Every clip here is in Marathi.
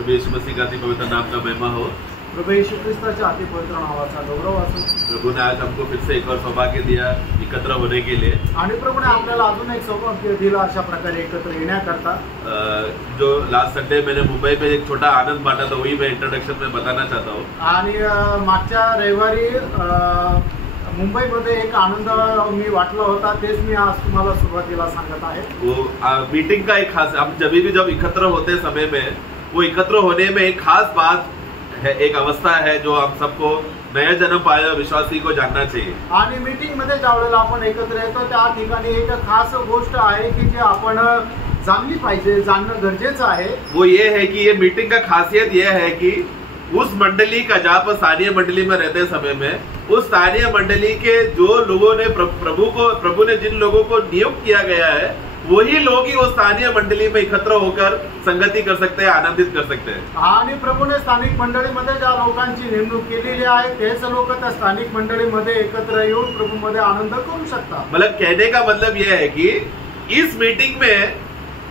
प्रभु यीशु मसीह का अति पवित्र नाम का महिमा हो। प्रभु यीशु ख्रिस्ताच्या अति पवित्र नावाचा गौरव असो। प्रभु ने आज हमको फिर से एक और सौभाग्य दिया एकत्र होने के लिए, आणि प्रभूने आपल्याला अजून एक सौभाग्य दिलं अशा प्रकारे एकत्र येण्याकरता। जो लास्ट संडे मैंने मुंबई में एक छोटा आनंद बांटा था, वही मैं इंट्रोडक्शन में बताना चाहता हूँ। आणि मागच्या रविवारी मुंबईमध्ये एक आनंद मी वाटला होता, तेच मी आज तुम्हाला सुरुवातीला सांगत आहे। वो मीटिंग का एक खास, हम जब एकत्र होते समय में, वो एकत्र होने में एक खास बात है, एक अवस्था है जो हम सबको नया जन्म पाया विश्वासी को जानना चाहिए। आणि मीटिंग मध्ये ज्यावेळेला आपण एकत्र येतो त्या ठिकाणी एक खास गोष्ट आहे की जे आपण जाणली पाहिजे, जाणणं गरजेचं आहे। वो ये है कि ये मीटिंग का खासियत ये है कि उस मंडली का, जहाँ पर स्थानीय मंडली में रहते समय में, उस स्थानीय मंडली के जो लोगों ने प्रभु ने जिन लोगों को नियुक्त किया गया है, वही लोग ही वो स्थानीय मंडली में एकत्र होकर संगति कर सकते हैं, आनंदित कर सकते हैं। आणि प्रभूने स्थानिक मंडळीमध्ये ज्या लोकांची नेमणूक केलेली आहे तेच लोक त्या स्थानिक मंडळीमध्ये एकत्र येऊन प्रभूमध्ये आनंद करू शकतात। मतलब कहने का मतलब यह है कि इस मीटिंग में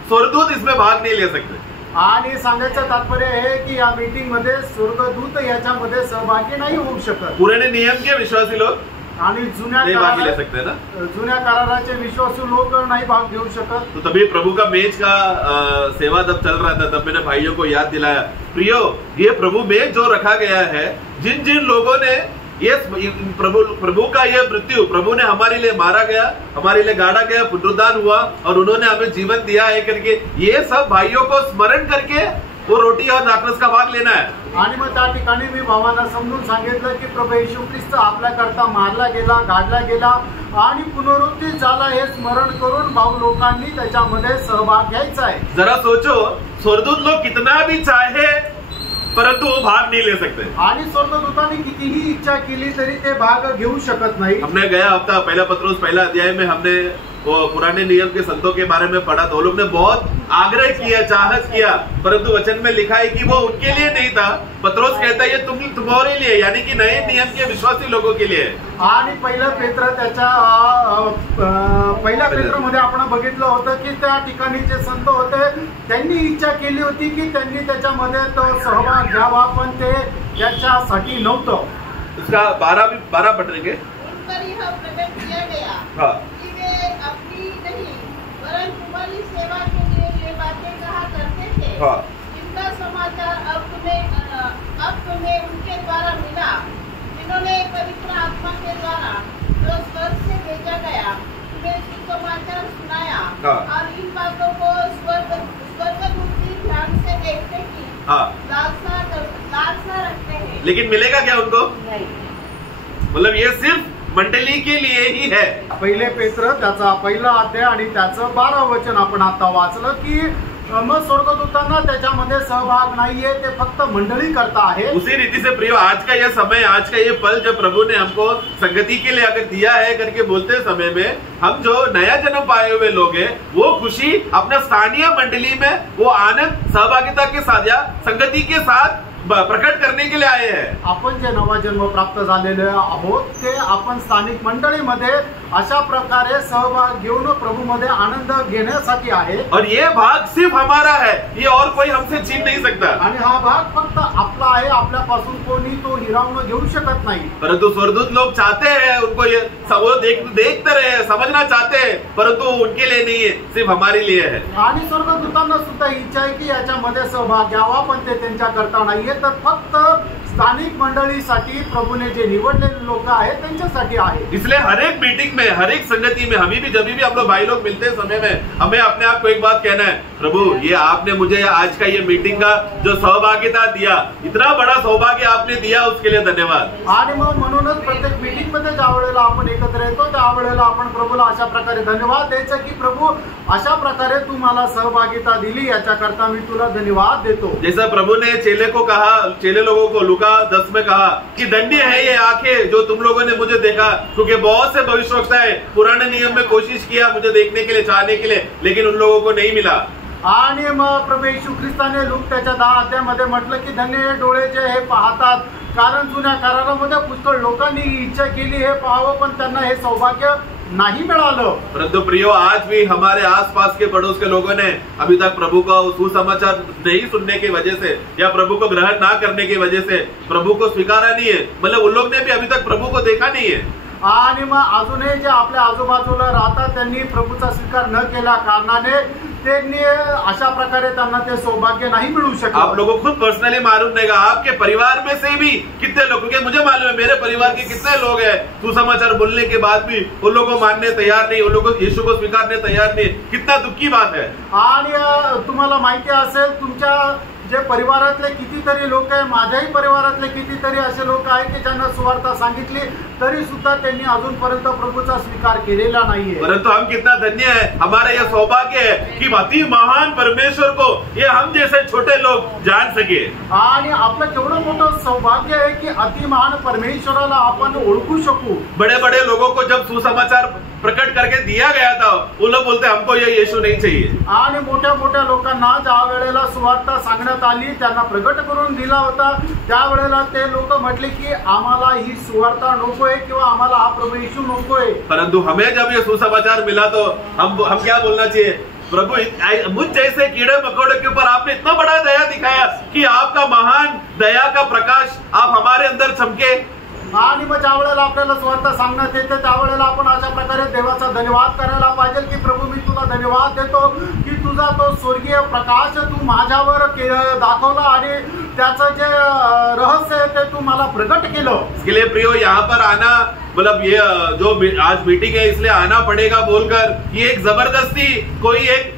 स्वर्गदूत इसमें भाग नहीं ले सकते। आणि सांगायचं तात्पर्य आहे की या मीटिंग मध्ये स्वर्गदूत याच्यामध्ये सहभागी नाही होऊ शकत। पुराने नियम के विश्वासी लोग आणि जुन्या कराराचे विश्वासू लोक नाही भाग घेऊ शकत। तो तभी प्रभु का मेज का सेवा जब चल रहा था, तब मैंने भाइयों को याद दिलाया, प्रियो ये प्रभु मेज जो रखा गया है, जिन जिन लोगों ने ये प्रभु का ये मृत्यु, प्रभु ने हमारे लिए मारा गया, हमारे लिए गाड़ा गया, पुनरुद्धान हुआ और उन्होंने हमें जीवन दिया है करके, ये सब भाइयों को स्मरण करके वो रोटी और दाखरस का भाग लेना है। आणि मग त्या ठिकाणी मी भावांना समजून सांगितलं की प्रभू येशू ख्रिस्त आपल्याकरता मारला गेला, गाडला गेला आणि पुनरुत्थित झाला हे स्मरण करून भाऊ लोकांनी त्याच्यामध्ये सहभाग घ्यायचा आहे। जरा सोचो, स्वर्गदूत लोग कितना भी चाहे परंतु वो भाग नहीं ले सकते। आणि स्वर्गदूतांनी कितीही इच्छा केली तरी ते भाग घेऊ शकत नाही। हमने गया हफ्ता पहला पत्रोस पहला अध्याय में हमने वो पुराने नियम के संतों के बारे में पढ़ा, तो लोग ने बहुत आग्रह किया, चाहत किया, परंतु वचन में लिखा है कि वो उनके लिए नहीं था। पत्रोस कहता है ये तुम्हारे लिए, यानी कि नए नियम के विश्वासी लोगों के लिए। आणि पहिला पेत्र त्याच्या पहिल्या पेत्रमध्ये आपण बघितलं होतं की त्या ठिकाणी जे संत होते त्यांनी इच्छा केली होती की त्यांनी त्याच्यामध्ये तो सहभाग घ्यावा, पण ते त्याच्यासाठी नव्हतं। उसका 12 पढ़ेंगे। हाँ, तुम्हारी सेवा के लिए ये बातें कहा करते थे। हाँ। इनका समाचार अब तुम्हें उनके द्वारा मिला, जिन्होंने पवित्र आत्मा के द्वारा जो स्वर्ग से भेजा गया तुम्हें सुसमाचार सुनाया। हाँ। और इन बातों को स्वर्गदूत ध्यान से देखने की हाँ, लालसा रखते हैं। लेकिन मिलेगा क्या उनको? नहीं। मतलब ये सिर्फ मंडली के लिए ही है। पहिले पेत्र त्याचा पहिला अध्याय आणि त्याचं 12 वचन आपण आता वाचलं की मग स्वर्गदूतांना त्याच्यामध्ये सहभाग नाहीये, ते फक्त मंडळी करता आहे। उसी रीति से प्रियो, आज का ये समय, आज का ये पल जब प्रभु ने हमको संगति के लिए अगर दिया है करके बोलते समय में, हम जो नया जन्म पाए हुए लोग हैं, वो खुशी अपने स्थानीय मंडली में वो आनंद सहभागिता के साथ या संगति के साथ प्रकट करने के लिए आए हैं। आपण जे नवा जन्म प्राप्त झालेले आहोत ते आपण स्थानिक मंडळीमध्ये अशा प्रकारे सहभाग घेऊन प्रभूमध्ये आनंद घेण्यासाठी आहे। और ये भाग सिर्फ हमारा है, ये और कोई हमसे छीन नहीं सकता। आणि हा भाग फक्त आपला आहे, आपल्यापासून कोणी तो हिरावून घेऊ शकत नाही। परंतु स्वर्गदूत लोग चाहते हैं, उनको ये देखते रहे, समझना चाहते हैं, परंतु उनके लिए नहीं है, सिर्फ हमारे लिए है। आणि स्वर्गदूतांना सुद्धा इच्छा आहे की याच्यामध्ये सहभाग घ्यावा, पण ते त्यांच्याकरता नाहीये, तर फक्त स्थानिक मंडळीसाठी प्रभूने जे निवडलेले लोक आहेत त्यांच्यासाठी आहे। इसलिए हर एक मीटिंग में, हर एक संगति में, हमें भी जब भी हम लोग भाई लोग मिलते हैं समय में, हमें अपने आप को एक बात कहना है, प्रभु ये आपने मुझे आज का ये मीटिंग का जो सहभागिता दिया, इतना बड़ा सौभाग्य आपने दिया, उसके लिए धन्यवाद। आणि मग म्हणूनच प्रत्येक मीटिंग मध्ये ज्या वेळेला आपण एकत्र येतो त्यावेळेला आपण प्रभूला अशा प्रकारे धन्यवाद द्यायचा की प्रभू अशा प्रकारे तू मला सहभागिता दिली, याच्याकरता मी तुला धन्यवाद देतो। जैसा प्रभु ने चेले को कहा, चेले लोगों को लूका 10 में कहा कि धन्य है ये आंखें जो तुम लोगों ने मुझे देखा, क्योंकि बहुत से भविष्यवक्ताएं पुराने नियम में कोशिश किया मुझे देखने के लिए, चाहने के लिए, लेकिन उन लोगों को नहीं मिला। आणि मग प्रभू येशू ख्रिस्ताने लूक त्याच्या 10 अध्यायामध्ये म्हटलं की धन्य हे डोळे जे हे पाहतात, कारण जुन्या करारामध्ये पुष्कळ लोकांनी इच्छा केली हे पाहावं, पण त्यांना हे सौभाग्य नाही मिळालं। परंतु प्रियो, आज भी हमारे आसपास के पड़ोस के लोगों ने अभी तक प्रभु का सुसमाचार नहीं सुनने की वजह से या प्रभु को ग्रहण ना करने की वजह से प्रभु को स्वीकारा नहीं है, मतलब उन लोग ने भी अभी तक प्रभु को देखा नहीं है। आणि मग अजूनही जे आपल्या आजूबाजूला राहतात त्यांनी प्रभूचा स्वीकार न केल्या कारणाने त्यांनी अशा प्रकारे त्यांना ते सौभाग्य नहीं मिळू शकलं। आप लोगों को खुद पर्सनली मालूम रहेगा, आपके परिवार में से भी कितने लोग, क्योंकि मुझे मालूम है मेरे परिवार के कितने लोग हैं सुसमाचार बोलने के बाद भी उन लोगों को मानने तैयार नहीं, उन लोगों को यीशु को स्वीकारने तैयार नहीं। कितना दुख की बात है। आणि तुम्हाला माहिती असेल तुमच्या जे परिवारातले कितीतरी लोक आहे, माझ्याही परिवारातले कितीतरी असे लोक आहेत की ज्यांना सुवार्ता सांगितली तरी सुद्धा त्यांनी अजूनपर्यंत प्रभूचा स्वीकार केलेला नाहीये। परंतु हम कितना धन्य है, हमारा यह सौभाग्य है कि अति महान परमेश्वर को ये हम जैसे छोटे लोग जान सके। आणि आपलं केवढं मोठं सौभाग्य आहे की अति महान परमेश्वराला आपण ओळखू शकू। बड़े बड़े लोगों को जब सुसमाचार प्रकट करके दिया गया था, वो लोग बोलते हमको ये यीशु नहीं चाहिए। आणि मोठ्या मोठ्या लोकांना ज्या वेळेला सुवार्ता सांगण्यात आली, त्यांना प्रकट करून दिला होता, त्यावेळेला ते लोक म्हटले की आम्हाला ही सुवार्ता नकोय किंवा आम्हाला हा प्रभू येशू नकोय। परंतु हमें जब ये सुसमाचार मिला तो हम क्या बोलना चाहिए, प्रभु मुझ जैसे कीड़े मकोड़े के ऊपर आपने इतना बड़ा दया दिखाया कि आपका महान दया का प्रकाश आप हमारे अंदर चमके। आणि मग ज्या वेळेला आपल्याला सुवार्ता सांगण्यात येते त्यावेळेला आपण अशा प्रकारे देवाचा धन्यवाद करायला पाहिजे की प्रभू मी तुला धन्यवाद देतो की तुझा तो स्वर्गीय प्रकाश तू माझ्यावर दाखवला आणि त्याचं जे रहस्य आहे ते तू मला प्रकट केलं। इसके लिए प्रियो यहाँ पर आना, मतलब ये जो आज मीटिंग है इसलिए आना पड़ेगा बोलकर, ये एक जबरदस्ती कोई एक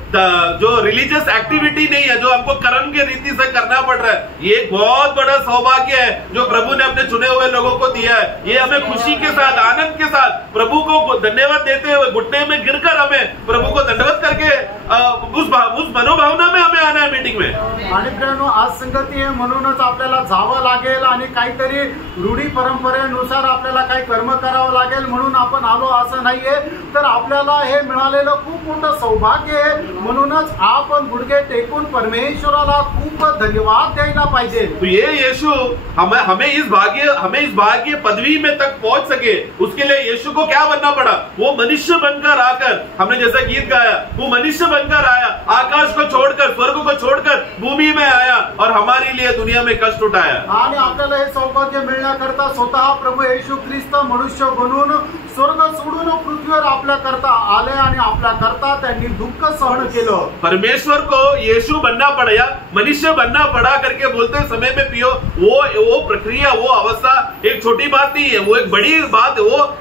जो रिलीजियस एक्टिविटी नहीं है जो हमको कर्म के रीति से करना पड़ रहा है। ये एक बहुत बड़ा सौभाग्य है जो प्रभु ने अपने चुने हुए लोगों को दिया है। ये हमें खुशी के साथ, आनंद के साथ प्रभु को धन्यवाद देते हुए घुटने में गिरकर हमें प्रभु को दंडवत करके उस मनोभावना में हमें आना है मीटिंग में। आणि प्रियानो, आज संगती आहे म्हणूनच आपल्याला जावं लागेल आणि काहीतरी रूढी परंपरेनुसार आपल्याला काही कर्म करावं लागेल म्हणून आपण आलो असं नाहीये। तर आपल्याला हे मिळालेलं खूप मोठं सौभाग्य आहे, म्हणूनच आपण गुडघे टेकून परमेश्वराला खूप धन्यवाद द्यायला पाहिजे। तो ये यीशु हमें इस भाग्य पदवी में तक पहुंच सके, उसके लिए यीशु को क्या बनना पड़ा, वो मनुष्य बनकर आकर, हमने जैसा गीत गाया, वो मनुष्य बनकर आया, आकाश को छोड़कर, स्वर्ग को छोड़कर भूमि में आया और हमारे लिए दुनिया में कष्ट उठाया। आणि आपल्याला हे सौभाग्य मिळण्याकरता स्वतः प्रभू येशू ख्रिस्त मनुष्य बनून स्वर्ग सोडून पृथ्वीवर आपल्या करता आले आणि आपल्या करता त्यांनी दुःख सहन केलं। परमेश्वर को यीशु बनना पड़ा या मनुष्य बनना पड़ा करके बोलते समय में पियो, वो प्रक्रिया, वो अवस्था एक छोटी बात नहीं है, वो एक बड़ी बात है। वो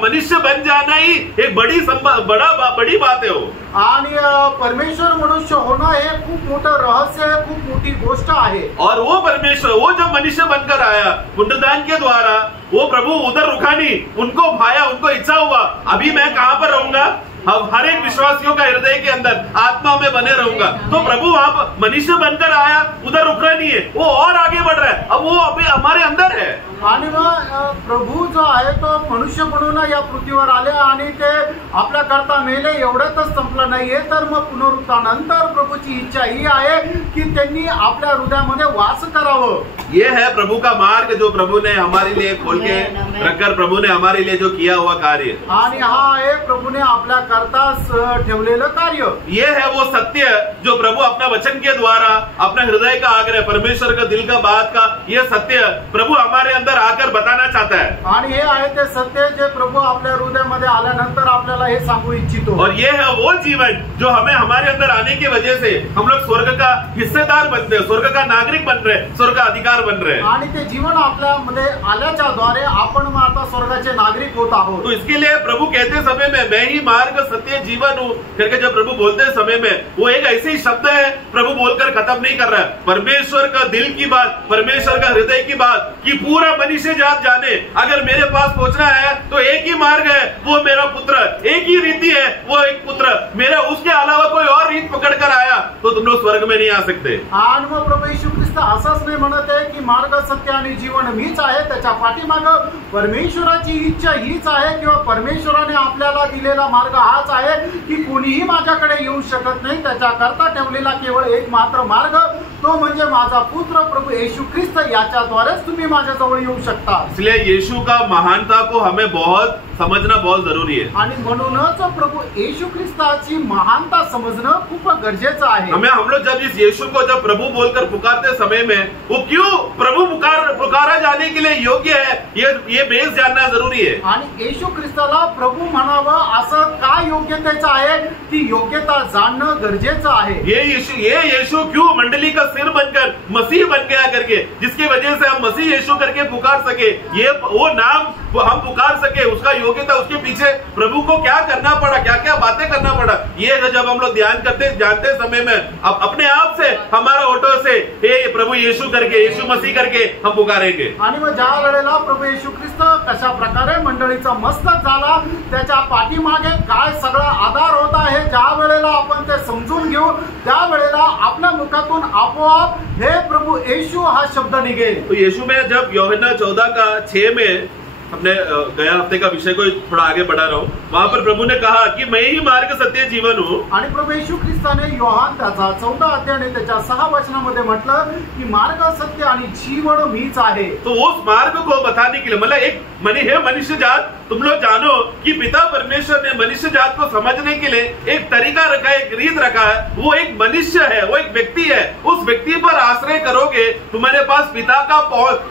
मनुष्य बन जाना ही एक बड़ी बात है वो। आणि परमेश्वर मनुष्य होणं हे खूप मोठं रहस्य आहे, खूप मोठी गोष्ट आहे। और वो परमेश्वर, वो जब मनुष्य बनकर आया पुण्यदान के द्वारा, वो प्रभु उधर रुका नहीं, उनको भाया, उनको इच्छा हुआ अभी मैं कहां पर रहूंगा, हर एक विश्वासियों का हृदय के अंदर आत्मा में बने रहूंगा। तो प्रभु वहां मनुष्य बनकर आया, उधर रुक रहा नहीं है, वो और आगे बढ़ रहा है, अब वो अभी हमारे अंदर है। आणि मग प्रभू जो आहे तो मनुष्य म्हणून या पृथ्वीवर आले आणि ते आपल्या करता मेले, एवढ्यातच संपलं नाहीये, तर मग पुनरुत्थानानंतर प्रभूची इच्छा ही आहे की त्यांनी आपल्या हृदयामध्ये वास करावं। ये है प्रभु का मार्ग जो प्रभु ने हमारे लिए खोल के रखकर प्रभु ने हमारे लिए जो किया हुआ कार्य, आणि हा आहे प्रभूने आपल्या करता ठेवलेलं कार्य। ये है वो सत्य जो प्रभु अपना वचन के द्वारा, अपना हृदय का आग्रह, परमेश्वर का दिल का बात का ये सत्य प्रभु हमारे अंदर आकर बताना चाहता है। आणि हे आहे ते सत्य जे प्रभु आपल्या हृदयामध्ये आल्यानंतर आपल्याला हे सांगू इच्छितो। और ये है वो जीवन जो हमें हमारे अंदर आने की वजह से हम लोग स्वर्ग का हिस्सेदार बनते हैं, स्वर्ग का नागरिक बन रहे हैं, स्वर्ग का अधिकार बन रहे हैं। आणि ते जीवन आपल्यामध्ये आल्याच्या द्वारे आपण मग आता स्वर्गाचे नागरिक होत आहोत। तो इसके लिए प्रभु कहते समय में मैं ही मार्ग सत्य जीवन हूँ करके जब प्रभु बोलते समय में, वो एक ऐसे ही शब्द है प्रभु बोलकर खत्म नहीं कर रहा है। परमेश्वर का दिल की बात, परमेश्वर का हृदय की बात कि पूरा मनुष्य जात जाने, अगर मेरे पास पहुंचना है तो एक ही मार्ग है, वो मेरा पुत्र, एक ही रीति है, वो एक पुत्र, मेरा उसके अलावा कोई और रीत पकड़ कर आया तो तुम लोग स्वर्ग में नहीं आ सकते। आणि मग प्रभू येशू ख्रिस्त असंच नाही म्हणत आहे की मार्ग सत्य आणि जीवन मीच आहे, त्याच्या पाठीमाग परमेश्वराची इच्छा हीच आहे किंवा परमेश्वराने आपल्याला दिलेला मार्ग हाच आहे की कोणीही माझ्याकडे येऊ शकत नाही, त्याच्या करता ठेवलेला केवळ एक मात्र मार्ग तो म्हणजे माझा पुत्र प्रभु येशू ख्रिस्त, याच्याद्वारेच तुम्ही माझ्या जवळ येऊ शकता। इसलिए यीशु का महानता को हमें बहुत समझना बहुत जरूरी है। आणि म्हणूनच प्रभु येशू ख्रिस्ताची महानता समजणं खूप गरजेचं आहे। हम लोग जब इस यीशु को जब प्रभु बोलकर पुकारते समय में वो क्यों प्रभु पुकारा जाने के लिए योग्य है, ये बेस जानना जरूरी है। आणि येशू ख्रिस्ताला प्रभु म्हणावं असं काय योग्यतेचं आहे, ती योग्यता जाणणं गरजेचं आहे। ये यीशु क्यों मंडली का सिर बनकर मसीह बन गया करके, जिसकी वजह से हम मसीह यीशु करके पुकार सके, ये वो नाम हम पुकार सके, उसका योग्यता, उसके पीछे प्रभु को क्या करना पड़ा, क्या क्या बातें करना पड़ा, ये जब हम लोग ध्यान करते जानते समय में अब अपने आप से हमारा ऑटो से हे प्रभु यीशु करके, यीशु मसीह करके हम पुकारेंगे। आणि मग ज्या वेळेला प्रभु येशू ख्रिस्त कशा प्रकारे मंडळीचा मस्तक झाला, त्याच्या पाठीमागे काय सगळा आधार होता आहे, ज्या वेळेला आपण ते समजून घेऊ, त्या वेळेला आपल्या मुखातून आपोआप हे प्रभु येशू हा शब्द निघेल। तो यीशु में जब यूहन्ना 14:6 में अपने गया हफ्ते का विषय को थोड़ा आगे बढ़ा रहा हूँ, वहां पर प्रभु ने कहा कि मैं ही मार्ग सत्य जीवन हूँ। आणि प्रभु येशू ख्रिस्ताने योहान त्याचा 14 अध्याय आणि त्याच्या 6 वचनामध्ये म्हटलं की मार्ग सत्य आणि जीवन मीच आहे। तो उस मार्ग को बताने के लिए मतलब एक हे मनुष्य जात, तुम लोग जानो कि पिता परमेश्वर ने मनुष्य जात को समझने के लिए एक तरीका रखा है, एक रीत रखा है। वो एक मनुष्य है, वो एक व्यक्ति है, उस व्यक्ति पर आश्रय करोगे तुम्हारे पास पिता का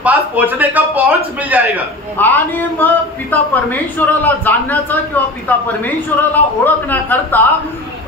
पास पहुंचने का पहुंच मिल जाएगा। आणि मग पिता परमेश्वराला जाणण्याचं किंवा पिता परमेश्वराला ओळखण्याकरता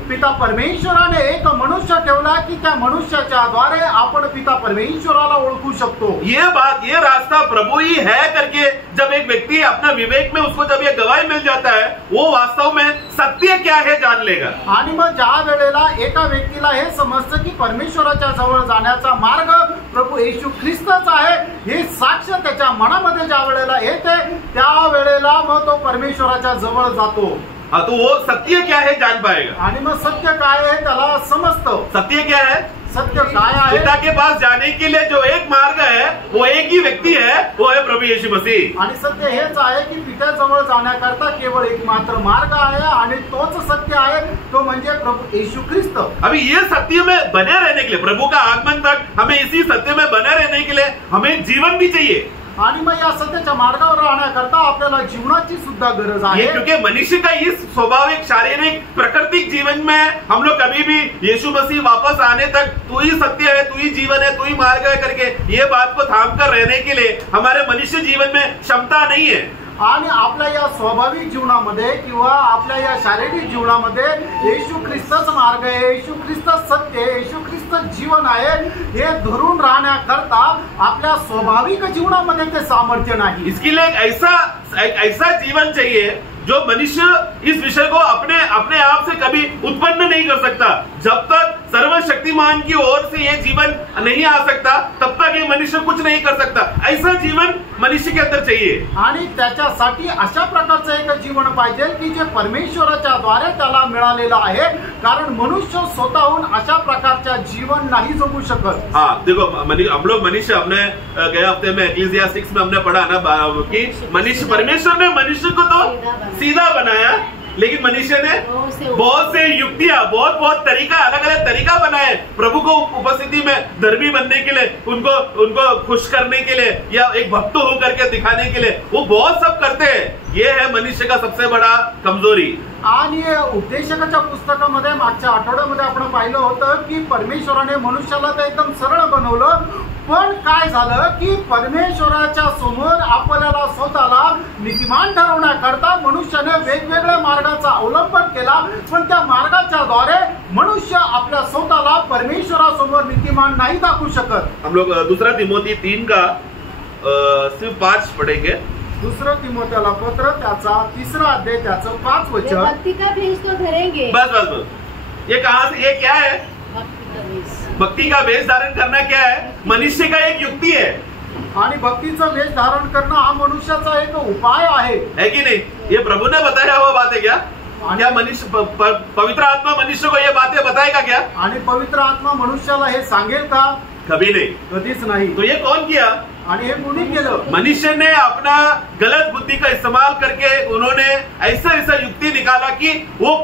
पिता परमेश्वराने एक मनुष्य ठेवला की त्या मनुष्याच्या द्वारे आपण पिता परमेश्वराला ओळखू शकतो। ये बात, ये रास्ता प्रभु ही है करके जब एक व्यक्ति अपना विवेक में उसको जब ये गवाही मिल जाता है, वो वास्तव में सत्य क्या है जान लेगा। आणि मग ज्या वेळेला एका व्यक्तीला हे समजतं की परमेश्वराच्या जवळ जाण्याचा मार्ग प्रभु येशू ख्रिस्तच आहे, हे साक्ष त्याच्या मनामध्ये ज्या वेळेला येते, त्या वेळेला मग तो परमेश्वराच्या जवळ जातो। हाँ, तो वो सत्य क्या है जान पाएगा। आणि मग सत्य काय आहे त्याला समजतं। सत्य क्या है? सत्य काय आहे? पिता के पास जाने के लिए जो एक मार्ग है, वो एक ही व्यक्ती है, वो है प्रभु यीशु मसीह। आणि सत्य हेच आहे की पित्याजवळ जाण्याकरता केवळ एक मात्र मार्ग आहे आणि तोच सत्य आहे, तो म्हणजे प्रभु येशू ख्रिस्त। अभी ये सत्य में बने रहने के लिए, प्रभु का आगमन तक हमें इसी सत्य में बने रहने के लिए हमें जीवन भी चाहिए। आणि मग या सत्याच्या मार्गावर राहण्याकरता आपल्याला जीवनाची सुद्धा गरज आहे। क्योंकि मनुष्य का इस स्वाभाविक शारीरिक प्राकृतिक जीवन में हम लोग कभी भी यीशु मसीह वापस आने तक तू ही सत्य है, तू ही जीवन है, तू ही मार्ग है करके ये बात को थाम कर रहने के लिए हमारे मनुष्य जीवन में क्षमता नहीं है। आणि आपल्या या स्वाभाविक जीवनामध्ये किंवा आपल्या या शारीरिक जीवनामध्ये येशू ख्रिस्तच मार्ग आहे, येशू ख्रिस्तच सत्य आहे, येशू ख्रिस्तच जीवन आहे, हे धरून राहण्याकरता आपल्या स्वाभाविक जीवनामध्ये ते सामर्थ्य नाही। इसके लिए एक ऐसा जीवन चाहिए जो मनुष्य इस विषय को अपने आप से कभी उत्पन्न नहीं कर सकता। जब तक सर्वशक्तिमान की ओर से ये जीवन नहीं आ सकता, तब तक ये मनुष्य कुछ नहीं कर सकता। ऐसा जीवन मनुष्य के अंदर चाहिए। आणि त्याच्यासाठी अशा प्रकारचं एक जीवन पाहिजे की जे परमेश्वराच्या द्वारे त्याला मिळालेलं आहे, कारण मनुष्य स्वतःहून अशा प्रकारच्या जीवन नाही जगू शकत। हाँ, देखो हम लोग मनुष्य, हमने गए हफ्ते में इक्लेसियास्टिक्स में हमने पढ़ा ना कि मनुष्य, परमेश्वर ने मनुष्य को तो सीधा बनाया, लेकिन मनुष्य ने बहुत से युक्तियां, बहुत तरीका, अलग अलग तरीका बनाए प्रभु को उपस्थिति में धर्मी बनने के लिए, उनको खुश करने के लिए या एक भक्त होकर के दिखाने के लिए, वो बहुत सब करते हैं। ये है मनुष्य का सबसे बड़ा कमजोरी। आणि उपदेशकाच्या पुस्तकामध्ये मागच्या आठवड्यामध्ये आपण पाहिलं होतं की परमेश्वराने मनुष्याला तर एकदम सरळ बनवलं, पण काय झालं की परमेश्वराच्या समोर आपल्याला स्वतःला नीतिमान ठरवण्याकरता मनुष्याने वेगवेगळ्या मार्गाचा अवलंबन केला, पण त्या मार्गाच्या द्वारे मनुष्य आपल्या स्वतःला परमेश्वरासमोर नीतिमान नाही दाखवू शकत। हम लोग दूसरा तिमोथी 3 का सिर्फ 5 पढ़ेंगे। दूसरा तिमोथेला पत्र त्याचा 3रा अध्याय त्याचं 5 वचन। भक्ति का भेष तो धरेंगे। बस ये कहां से, ये क्या है? भक्ति का वेश धारण करना क्या है? मनुष्य का एक युक्ति है। आणि भक्तीचा वेश धारण करणं हा मनुष्याचा एक उपाय आहे कि नहीं? ये प्रभु ने बताया हुआ बात है क्या? क्या मनुष्य पवित्र आत्मा मनुष्य को ये बातें बताएगा क्या? आणि पवित्र आत्मा मनुष्याला हे सांगेल का? कभी नहीं, कधीच नाही। तो ये कौन किया? आणि हे कोणी केलं? मनुष्य ने अपना गलत बुद्धि का इस्तेमाल करके उन्होंने ऐसा युक्ति निकाला कि वो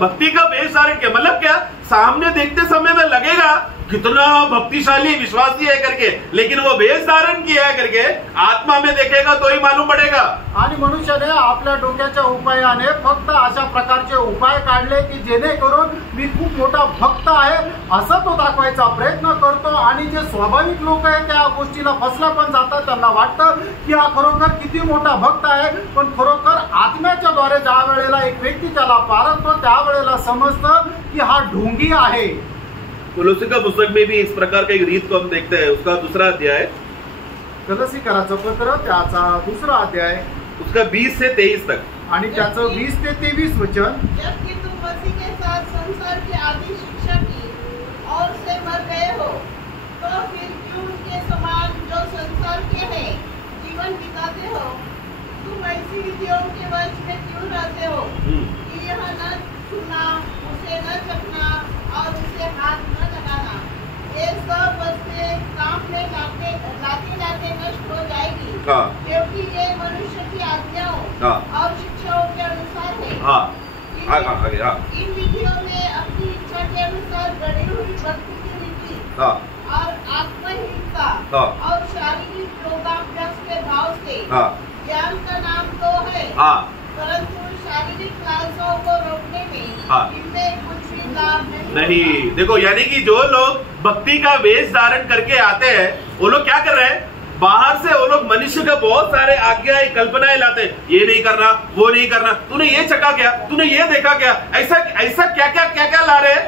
भक्ति का वेश धारण किया। मतलब क्या? सामने देखते समय में लगेगा कितना भक्तिशाली विश्वासी है करके, लेकिन वो वेश धारण किया है करके आत्मा में देखेगा तो ही मालूम पड़ेगा। आणि मनुष्याने आपल्या डोक्याच्या उपायाने फक्त अशा प्रकारचे उपाय काढले की जेणेकरून मी खूप मोठा भक्त आहे असं तो दाखवायचा प्रयत्न करतो, आणि जे स्वाभाविक लोक आहेत त्या गोष्टीला फसला पण जातात. त्यांना वाटतं की हा खरोखर किती मोठा भक्त आहे, पण खरोखर आत्म्याच्या द्वारे ज्या वेळेला एक व्यक्ती त्याला पारखतो त्यावेळेला समजतं की हा ढोंगी आहे. कोलोसी का पुस्तक में भी इस प्रकार का एक रीत को हम देखते हैं। उसका दूसरा अध्याय, कलसीकराचं पत्र त्याचा दुसरा अध्याय, उसका 20 से 23 तक, आणि त्याचं 20 ते 23 वचन. जबकि तुम मसीह के साथ संसार की आदि शिक्षा की और से मर गए हो, तो फिर क्यों उनके समान जो संसार के हैं जीवन बिताते हो? तुम ऐसी विधियों के वश में क्यों रहते हो कि यह न छूना, उसे न चखना और उसे हाथ न लगाना, ये सब वस्तुएं काम में लाते लाते नष्ट हो जाएगी, क्योंकि ये मनुष्य की आज्ञाओं और शिक्षाओं के अनुसार है। इन विधियों में अपनी इच्छा के अनुसार गढ़ी हुई भक्ति की रीति और आत्महीनता और शारीरिक योगाभ्यास के भाव से ज्ञान का नाम तो है, परंतु शारीरिक लालसाओं को रोकने में इनमें कुछ भी लाभ नहीं। देखो, यानी कि जो लोग भक्ति का वेश धारण करके आते हैं वो लोग क्या कर रहे हैं, बाहर से वो लोग मनुष्य के बहुत सारे आज्ञाएं कल्पनाएं लाते हैं, ये नहीं करना, वो नहीं करना, तूने ये चखा क्या, तूने ये देखा क्या, ऐसा ऐसा क्या क्या क्या क्या ला रहे हैं।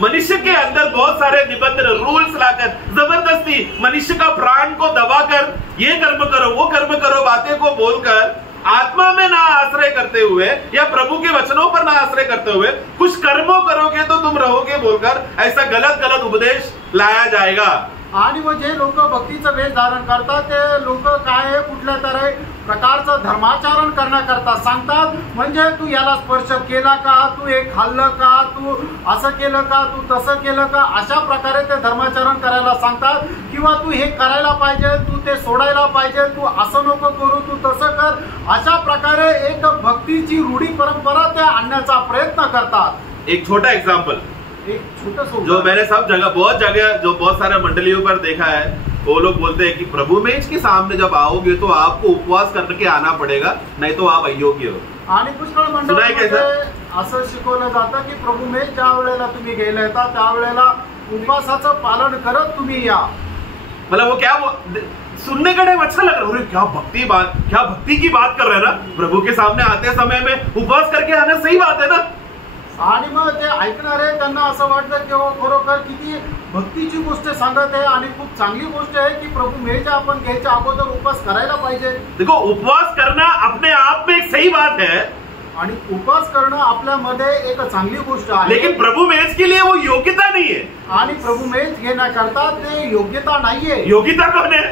मनुष्य के अंदर बहुत सारे निबंधन रूल्स लाकर जबरदस्ती मनुष्य का प्राण को दबाकर ये कर्म करो वो कर्म करो बातें को बोलकर आत्मा में ना आश्रय करते हुए या प्रभु के वचनों पर ना आश्रय करते हुए कुछ कर्मों करोगे तो तुम रहोगे बोलकर ऐसा गलत गलत उपदेश लाया जाएगा। आणि मग जे लोक भक्तीचं वेश धारण करतात ते लोक काय कुठल्या तरी प्रकारचं धर्माचरण करण्याकरता सांगतात, म्हणजे तू याला स्पर्श केला का, तू हे खाल्लं का, तू असं केलं का, तू तसं केलं का, अशा प्रकारे ते धर्माचरण करायला सांगतात, किंवा तू हे करायला पाहिजे, तू ते सोडायला पाहिजे, तू असं नको करू, तू तसं कर, अशा प्रकारे एक भक्तीची रूढी परंपरा ते आणण्याचा प्रयत्न करतात. एक छोटा एग्जाम्पल जो मैंने सब जगह जो बहुत सारे मंडलियों पर देखा है, वो लोग बोलते हैं कि प्रभु मेज के सामने जब आओगे तो आपको उपवास करके आना पड़ेगा, नहीं तो आप अयोग्य हो. आणि पुष्कळ मंडळामध्ये असं शिकवलं जातं की प्रभु मेज ज्या वेळेला तुम्ही गेले होता त्यावेळेला उपवासाचं पालन करत तुम्ही या. मतलब वो क्या सुनने का टाइम अच्छा लग रहा है, क्या भक्ति की बात कर रहे हैं ना, प्रभु के सामने आते समय में उपवास करके आना सही बात है ना. आणि मग ते ऐकणारे त्यांना असं वाटतं की हो खरोखर किती भक्तीची गोष्ट सांगत आहे आणि खूप चांगली गोष्ट आहे की प्रभु मेज आपण घ्यायच्या अगोदर उपवास करायला पाहिजे. देखो, उपवास करना अपने आप में एक सही बात है आणि उपवास करणं आपल्यामध्ये एक चांगली गोष्ट आहे, लेकिन प्रभु मेज के लिए वो योग्यता नहीं है. आणि प्रभु मेज घेण्याकरता ते योग्यता नाहीये. योग्यता कौन है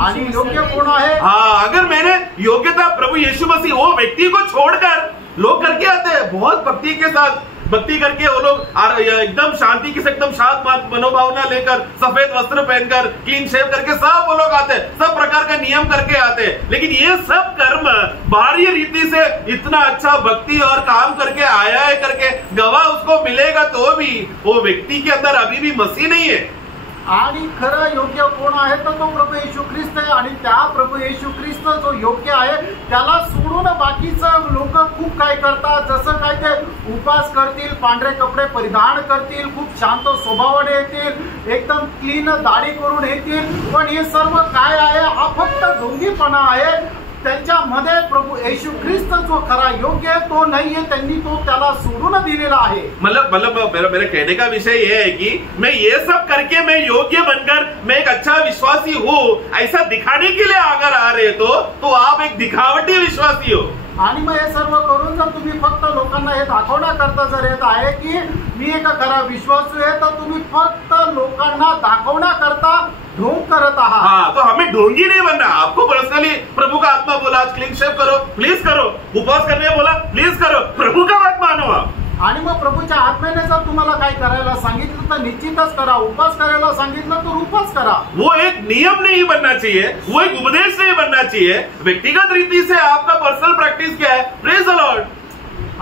आणि योग्य कोण आहे. हाँ, अगर मैंने योग्यता प्रभु यीशु मसीह वो व्यक्ति को छोड़कर लोग करके आते हैं बहुत भक्ति के साथ, भक्ति करके वो लोग एकदम शांति के से एकदम शांत मनोभावना लेकर सफेद वस्त्र पहनकर क्लीन शेव करके सब वो लोग आते हैं, सब प्रकार का नियम करके आते हैं, लेकिन ये सब कर्म बाहरी रीति से इतना अच्छा भक्ति और काम करके आया है करके गवाह उसको मिलेगा तो भी वो व्यक्ति के अंदर अभी भी मसीह नहीं है. आणि खरं योग्य कोण आहे तर तो प्रभू येशू ख्रिस्त आहे, आणि त्या प्रभू येशू ख्रिस्त जो योग्य आहे त्याला सोडून बाकीचं लोक खूप काय करतात, जसं काय ते उपवास करतील, पांढरे कपडे परिधान करतील, खूप शांत स्वभावाने येतील, एकदम क्लीन दाढी करून येतील, पण हे सर्व काय आहे, हा फक्त ढोंगीपणा आहे. त्यांच्यामध्ये प्रभू येशू ख्रिस्त जो खरा योग्य आहे तो नाहीये, त्यांनी तो त्याला सोडून दिलेला आहे. मतलब मेरा कहने का विषय ये है कि मैं ये सब करके मैं योग्य बनकर मैं एक अच्छा विश्वासी हूँ ऐसा दिखाने के लिए अगर आ रहे तो आप एक दिखावटी विश्वासी हो. आणि मग हे सर्व करून जर तुम्ही फक्त लोकांना हे दाखवण्याकरता जर येत आहे की मी एक खरा विश्वासू आहे, तर तुम्ही फक्त लोकांना दाखवण्याकरता ढोंग करत आहात. हाँ, तो हमें ढोंगी नहीं बनना. आपको पर्सनली प्रभु का आत्मा बोला आज क्लीन शेव करो, प्लीज करो, उपवास करने बोला प्लीज करो, प्रभु का बात मानो आप. आणि मग प्रभूच्या आत्म्याने जर तुम्हाला काय करायला सांगितलं तर निश्चितच करा, उपवास करायला सांगितलं तर उपवास करा. वो एक नियम नहीं बनना चाहिए, वो एक उपदेश नहीं बनना चाहिए. व्यक्तिगत रीति से आपका पर्सनल प्रैक्टिस क्या है, प्रेज द लॉर्ड.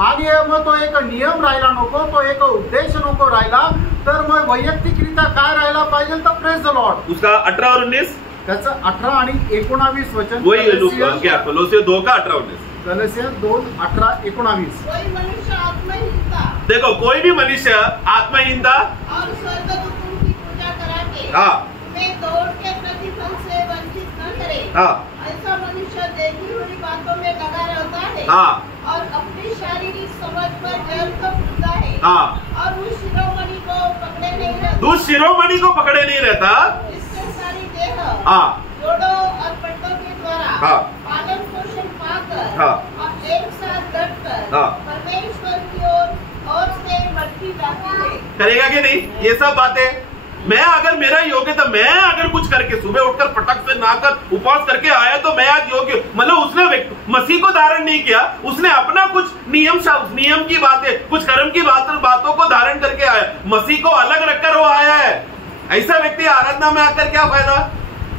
आणि मग तो एक नियम राहिला नको, तो एक उद्देश नको राहिला, तर मग वैयक्तिकरित्या काय राहायला पाहिजे तर प्रेज द लॉर्ड. उसका 18 और 19 त्याचं 18 आणि 19 वचन. वही क्या कोलोसियों 2 का 18 19. गलतियां 2:18-19. कोई मनुष्य आत्महीनता देखो कोई भी मनुष्य आत्महीनता और स्वर्गदूतों की पूजा करा के हाँ में दौड़ के प्रतिफल से वंचित न करे. हाँ ऐसा मनुष्य देखी हुई बातों में लगा रहता है हाँ और अपनी शारीरिक समझ पर जल को भूलता है हाँ और उस शिरोमणि को पकड़े नहीं रहता. दूध शिरोमणि को पकड़े नहीं रहता. इससे सारी देह हाँ जोड़ों और पट्टों के द्वारा हाँ पालन पोषण पाकर हाँ और एक साथ डटकर हाँ परमेश्वर की ओर से बढ़ती जाती है. करेगा कि नहीं ये सब बातें. मैं अगर मेरा योग्यता मैं अगर कुछ करके सुबह उठकर फटक से नहाकर उपवास करके आया तो मैं आज योग्य, मतलब उसने मसीह को धारण नहीं किया, उसने अपना कुछ नियम की बातें कुछ कर्म की बातों को धारण करके आया, मसीह को अलग रखकर वो आया है. ऐसा व्यक्ति आराधना में आकर क्या फायदा.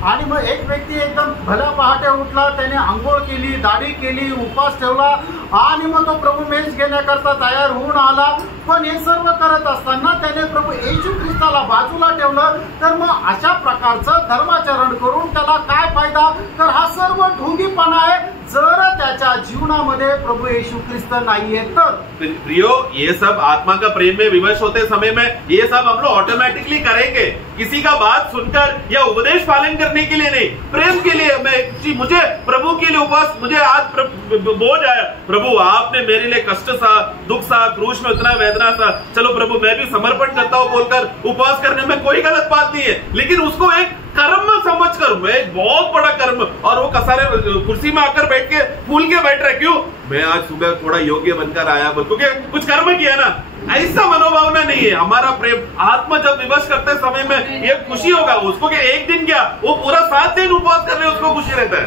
आणि मग एक व्यक्ती एकदम भल्या पहाटे उठला, त्याने आंघोळ केली, दाढी केली, उपवास ठेवला आणि मग तो प्रभू मेज घेण्याकरता तयार होऊन आला. पण हे सर्व करत असताना त्याने प्रभू येशू ख्रिस्ताला बाजूला ठेवलं. तर मग अशा प्रकारचं धर्माचरण करून त्याला काय फायदा. तर हा सर्व ढोंगीपणा आहे जर त्याच्या जीवनामध्ये प्रभु येशू ख्रिस्त नाहीये तर. प्रियो ये सब आत्मा का प्रेम में विवश होते समय में ये सब हम लोग ऑटोमेटिकली करेंगे. किसी का बात सुनकर या उपदेश पालन करने के लिए नहीं, प्रेम के लिए. मैं मुझे प्रभु के लिए उपवास, मुझे आज बोझ आया, प्रभु आपने मेरे लिए कष्ट सा दुख सा क्रूश में उतना वेदना सा, चलो प्रभु मैं भी समर्पण करता हूँ बोलकर उपवास करने में कोई गलत बात नहीं है. लेकिन उसको एक कर्म समझकर, मैं एक बहुत बड़ा कर्म, और वो कसारे कुर्सी में आकर बैठ के फूल के बैठ रहे. क्यों मैं आज सुबह थोड़ा योग्य बनकर आया क्योंकि कुछ कर्म किया ना. ऐसा मनोभावना नहीं है. हमारा प्रेम आत्मा जब विवश करते समय में ये खुशी होगा उसको कि एक दिन क्या वो पूरा 7 दिन उपवास कर रहे उसको खुशी रहता है.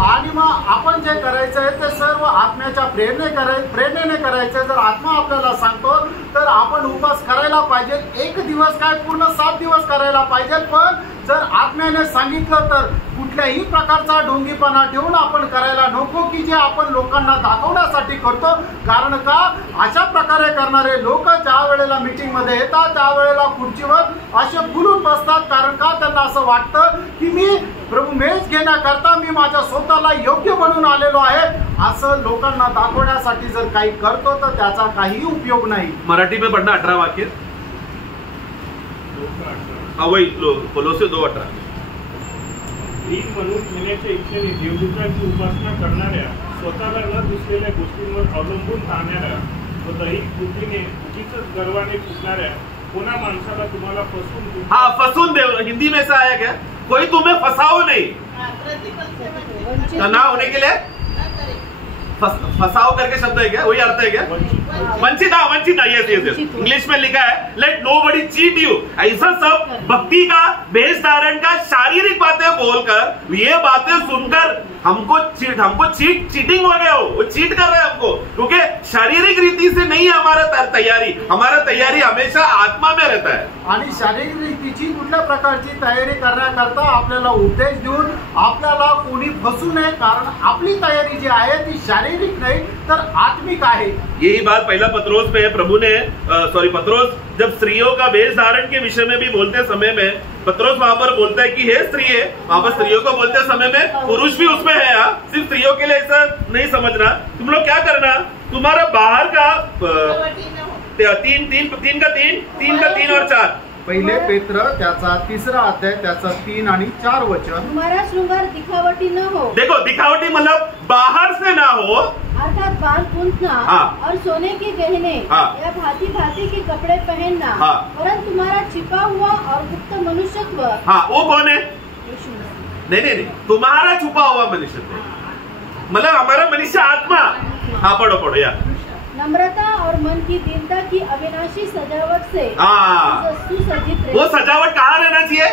आणि मग आपण जे करायचं आहे ते सर्व आत्म्याच्या प्रेरणेने करायचं. जर आत्मा आपल्याला सांगतो तर आपण उपवास करायला पाहिजे. एक दिवस काय पूर्ण 7 दिवस करायला पाहिजे. पण जर आत्म्याने सांगितलं तर कुठल्याही प्रकारचा ढोंगीपणा ठेवून आपण करायला नको की जे आपण लोकांना दाखवण्यासाठी करतो. कारण का अशा प्रकारे करणारे लोक ज्या वेळेला मीटिंग मध्ये येतात त्यावेळेला खुर्चीवर असे फुलून बसतात. कारण का त्यांना असं वाटतं की मी प्रभू मेज घेण्याकरता मी माझ्या स्वतःला योग्य बनून आलेलो आहे. असं लोकांना दाखवण्यासाठी जर काही करतो तर त्याचा काही उपयोग नाही. मराठी में पढ़ना 18 वाक्य. वही कोलोसियों 2:18. एक म्हणून घेण्याच्या इच्छेने देवदूतांची उपासना करणाऱ्या, स्वतःला न दिसलेल्या गोष्टींवर अवलंबून राहणाऱ्या व दैहिक बुद्धीने उगीच गर्वाने फुटणाऱ्या कोणा माणसाला तुम्हाला फसवून. हाँ फसून दे. हिंदी में ऐसा आया क्या, कोई तुम्हें फसाओ नहीं. प्रतिफल से वंचित ना होने के लिए न करे. फसाओ करके शब्द है क्या, वही अर्थ है क्या. वंचित. हाँ वंचित. यस इंग्लिश में लिखा है लेट नोबडी चीट यू. ऐसा सब भक्ति का भेष धारण का शारीरिक बातें बोलकर ये बातें सुनकर हमको चीटिंग हो गया. वो चीट कर रहे हैं हमको क्योंकि शारीरिक रीति से नहीं है हमारा तैयारी हमेशा आत्मा में रहता है. आणि शारीरिक रीतीची कुठल्या प्रकारची तयारी करण्याकरता आपल्याला उपदेश देऊन आपल्याला कोणी फसू नये. कारण आपली तयारी जी आहे ती शारीरिक नाही तर आत्मिक आहे. यही बात पहला पत्रोस में पत्रोस जब स्त्रियों का वेश धारण के विषय में भी बोलते समय में पत्रोस वहां पर बोलता है कि हे स्त्री है. वहां पर स्त्रियों को बोलते समय में पुरुष भी उसमें है. सिर्फ स्त्रियों के लिए ऐसा नहीं समझना. तुम लोग क्या करना, तुम्हारा बाहर का 3 और 4 पहिले पेत्र त्याचा 3रा अध्याय त्याचा 3 आणि 4 वचन. तुम्हारा श्रृंगार दिखावटी न हो. देखो दिखावटी मतलब बाहर से ना हो, अर्थात बाल पूंछना और सोने के गहने या भांति भांति के कपड़े पहनना, परंतु तुम्हारा छिपा हुआ और गुप्त मनुष्यत्व. हाँ वो कौन है. नहीं तुम्हारा छुपा हुआ मनुष्यत्व मतलब हमारा मनुष्य आत्मा. हाँ पढ़ो या. नम्रता और मन की दीनता की अविनाशी सजावट से सुसज्जित. वो सजावट कहाँ रहना चाहिए,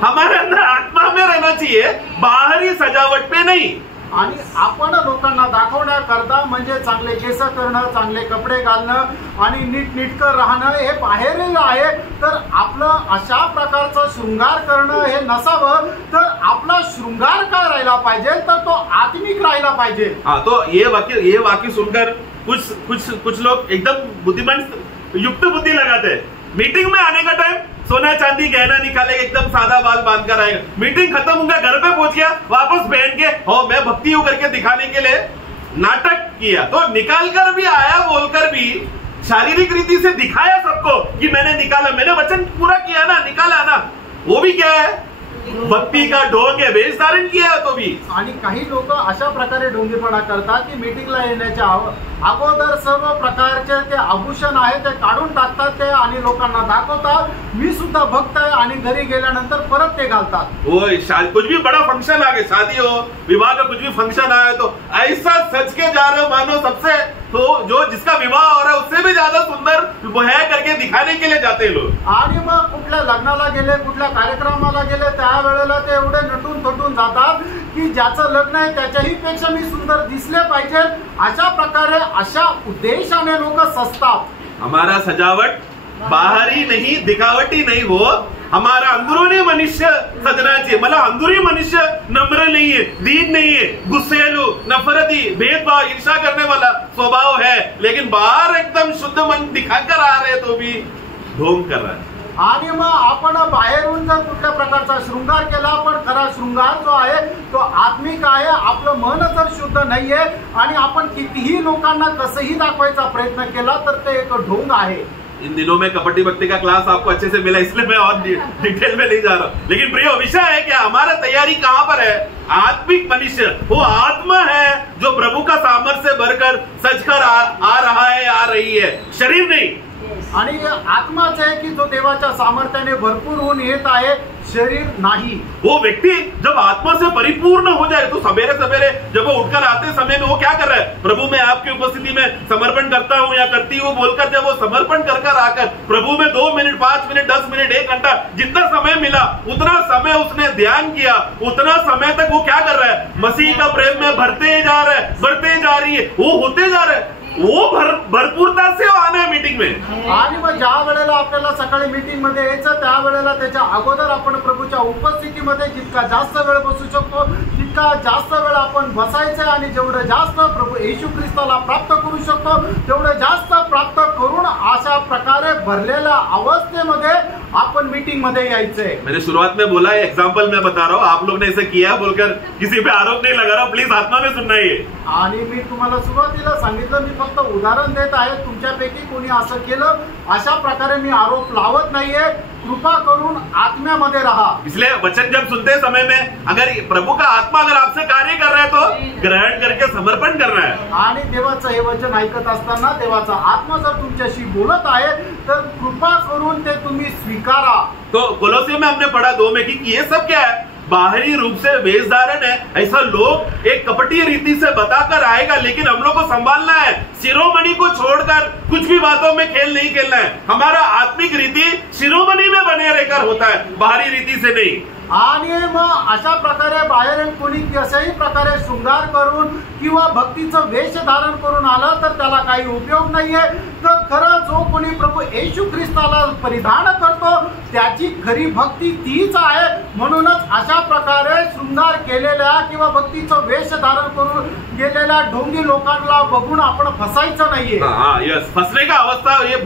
हमारे अंदर आत्मा में रहना चाहिए, बाहरी सजावट पे नहीं. आणि आपण लोकांना दाखवण्याकरता म्हणजे चांगले केस करणं, चांगले कपडे घालणं आणि नीटनेटकं राहणं हे बाहेरील आहे. तर आपलं अशा प्रकारचं शृंगार करणं हे नसावं. तर आपला शृंगार काय राहिला पाहिजे तर तो आत्मिक राहिला पाहिजे. हाँ तो ये वाक्य सुनकर कुछ लोग एकदम बुद्धिमान युक्त बुद्धि लगाते हैं मीटिंग में आने का टाइम सोना चांदी गहना निकालेगा, एकदम सादा बाल बांध कर आएगा। मीटिंग खत्म हो गया, घर पे पहुंच गया, वापस बैठ के हो मैं भक्ति हूं करके दिखाने के लिए नाटक किया। तो निकाल कर भी आया, बोलकर भी शारीरिक रीति से दिखाया सबको कि मैंने निकाला, मैंने वचन पूरा किया ना, निकाला ना। वो भी क्या है, भक्ती का ढोंग आहे, वेश धारण किया तो भी। आणि काही लोक अशा प्रकारे ढोंगीपणा करतात की मीटिंगला येण्याच्या अगोदर सर्व प्रकारचे ते आभूषण आहे ते काढून टाकतात ते आणि लोकांना दाखवतात मी सुद्धा भक्त आहे, आणि घरी गेल्यानंतर परत ते घालतात। वो कुछ भी बड़ा फंक्शन आ गया, शादी हो, विवाह का कुछ भी फंक्शन आया तो ऐसा सज के जा रहे हो मानो सबसे, तो जो जिसका विवाह हो रहा है उससे भी ज्यादा सुंदर है करके दिखाने के लिए जाते हैं लोग। आणि मग कुठल्या लग्नाला गेले, कुठल्या कार्यक्रमाला गेले, त्यावेळेला ते एवढे नटून थटून जातात की ज्याचं लग्न आहे त्याच्याही पेक्षा मी सुंदर दिसले पाहिजे, अशा प्रकारे अशा उद्देशाने लोक सजतात। हमारा सजावट बाहरी नहीं, दिखावटी नहीं हो, हमारा अंदरूनी मनुष्य सजना चाहिए। मतलब अंदरूनी मनुष्य नम्र नहीं है, दीन नहीं है, गुस्सेलू, नफरती, भेदभाव, ईर्षा करने वाला स्वभाव है, लेकिन बाहर एकदम शुद्ध मन दिखाकर आ रहे तो भी ढोंग कर रहा है। आणि मग आपण बाहेरून जर कुठल्या प्रकारचा शृंगार केला, पण खरा शृंगार जो आहे तो आत्मिक आहे, आपलं मन जर शुद्ध नाहीये आणि आपण कितीही लोकांना कसंही दाखवायचा प्रयत्न केला तर ते एक ढोंग आहे। इन दिनों में कपटी भक्ति का क्लास आपको अच्छे से मिला, इसलिए मैं और डिटेल में नहीं जा रहा हूँ, लेकिन प्रिय विषय है कि हमारा तैयारी कहाँ पर है। आत्मिक मनुष्य वो आत्मा है जो प्रभु का सामर्थ्य से भरकर सजकर आ रहा है, आ रही है, शरीर नहीं। आणि आत्माच आहे की जो देवाच्या सामर्थ्याने भरपूर होऊन येत आहे, शरीर नहीं। वो व्यक्ति जब आत्मा से परिपूर्ण हो जाए तो सवेरे सवेरे जब वो उठकर आते समय में वो क्या कर रहा है, प्रभु मैं आपकी उपस्थिति में समर्पण करता हूँ या करती हूँ बोलकर जब वो समर्पण कर आकर प्रभु में 2 मिनट 5 मिनट 10 मिनट 1 घंटा जितना समय मिला उतना समय उसने ध्यान किया, उतना समय तक वो क्या कर रहा है, मसीह का प्रेम में भरते जा रहा है, बढ़ते जा रही है, वो होते जा रहा है, वो भरपूरता से आना है मीटिंग में। आणि मग ज्या वेळेला आपल्याला सकाळी मीटिंग मध्ये यायचं त्यावेळेला त्याच्या अगोदर आपण प्रभूच्या उपस्थितीमध्ये जितका जास्त वेळ बसू शकतो तितका जास्त वेळ आपण बसायचं, आणि जेवढं जास्त प्रभू येशू ख्रिस्ताला प्राप्त करू शकतो तेवढं जास्त प्राप्त करून अशा प्रकारे भरलेल्या अवस्थेमध्ये आपण मीटिंग मध्ये यायचंय। मैंने शुरुआत में बोला, एग्जाम्पल मैं बता रहा हूँ, आप लोग ने ऐसे किया बोलकर किसी पे आरोप नहीं लगा रहा, प्लीज आत्मा में सुनना ही है। आणि मी तुम्हाला सुरुवातीला सांगितलं, मी फक्त उदाहरण देत आहे, तुमच्यापैकी कोणी असं केलं अशा प्रकारे मी आरोप लावत नाहीये, कृपा करून आत्म्यामध्ये रहा। इसलिए वचन जब सुनते समय में अगर प्रभु का आत्मा अगर आपसे कार्य कर रहा है तो ग्रहण करके समर्पण करना है। आणि देवाचं हे वचन ऐकत असताना देवाचा आत्मा जर तुमच्याशी बोलत आहे तर कृपा करून ते तुम्ही स्वीकारा। तो कोलोसी में हमने पढ़ा 2 में कि ये सब क्या है, बाहरी रूप से वेश धारण है, ऐसा लोग एक कपटी रीति से बताकर आएगा, लेकिन हम लोग को संभालना है, शिरोमणि को छोड़कर कुछ भी बातों में खेल नहीं खेलना है। हमारा आत्मिक रीति शिरोमणि में बने रहकर होता है, बाहरी रीति से नहीं। आणि मग अशा प्रकारे बाहेर कोणी कशाही प्रकारे शृंगार करून किंवा भक्तीचं वेश धारण करून आलं तर त्याला काही उपयोग नाहीये। तर खरं जो कोणी प्रभू येशू ख्रिस्ताला परिधान करतो त्याची खरी भक्ती तीच आहे। म्हणूनच अशा प्रकारे शृंगार केलेल्या किंवा भक्तीचं वेश धारण करून गेलेल्या ढोंगी लोकांना बघून आपण फसायचं नाहीये। हाँ यस, फंसने का अवस्था ये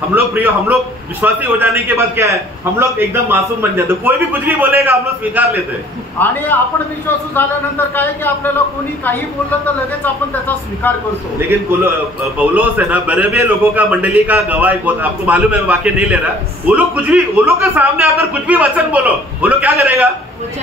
हम लोग प्रिय, हम लोग विश्वासी हो जाने के बाद क्या है, हम लोग एकदम मासूम बन जाते, कोई भी कुछ भी बोलेगा हम लोग स्वीकार लेते हैं। आणि आपण विश्वासू झाल्यानंतर काय की आपल्याला कोणी काही बोललं तर लगेच आपण त्याचा स्वीकार करतो। लेकिन पौलोस है ना, बरेबे लोगों का मंडली का गवाही, आपको मालूम है, वाक्य नहीं ले रहा, वो लोग कुछ भी, वो लोग के सामने आकर कुछ भी वचन बोलो, वो लोग क्या करेगा,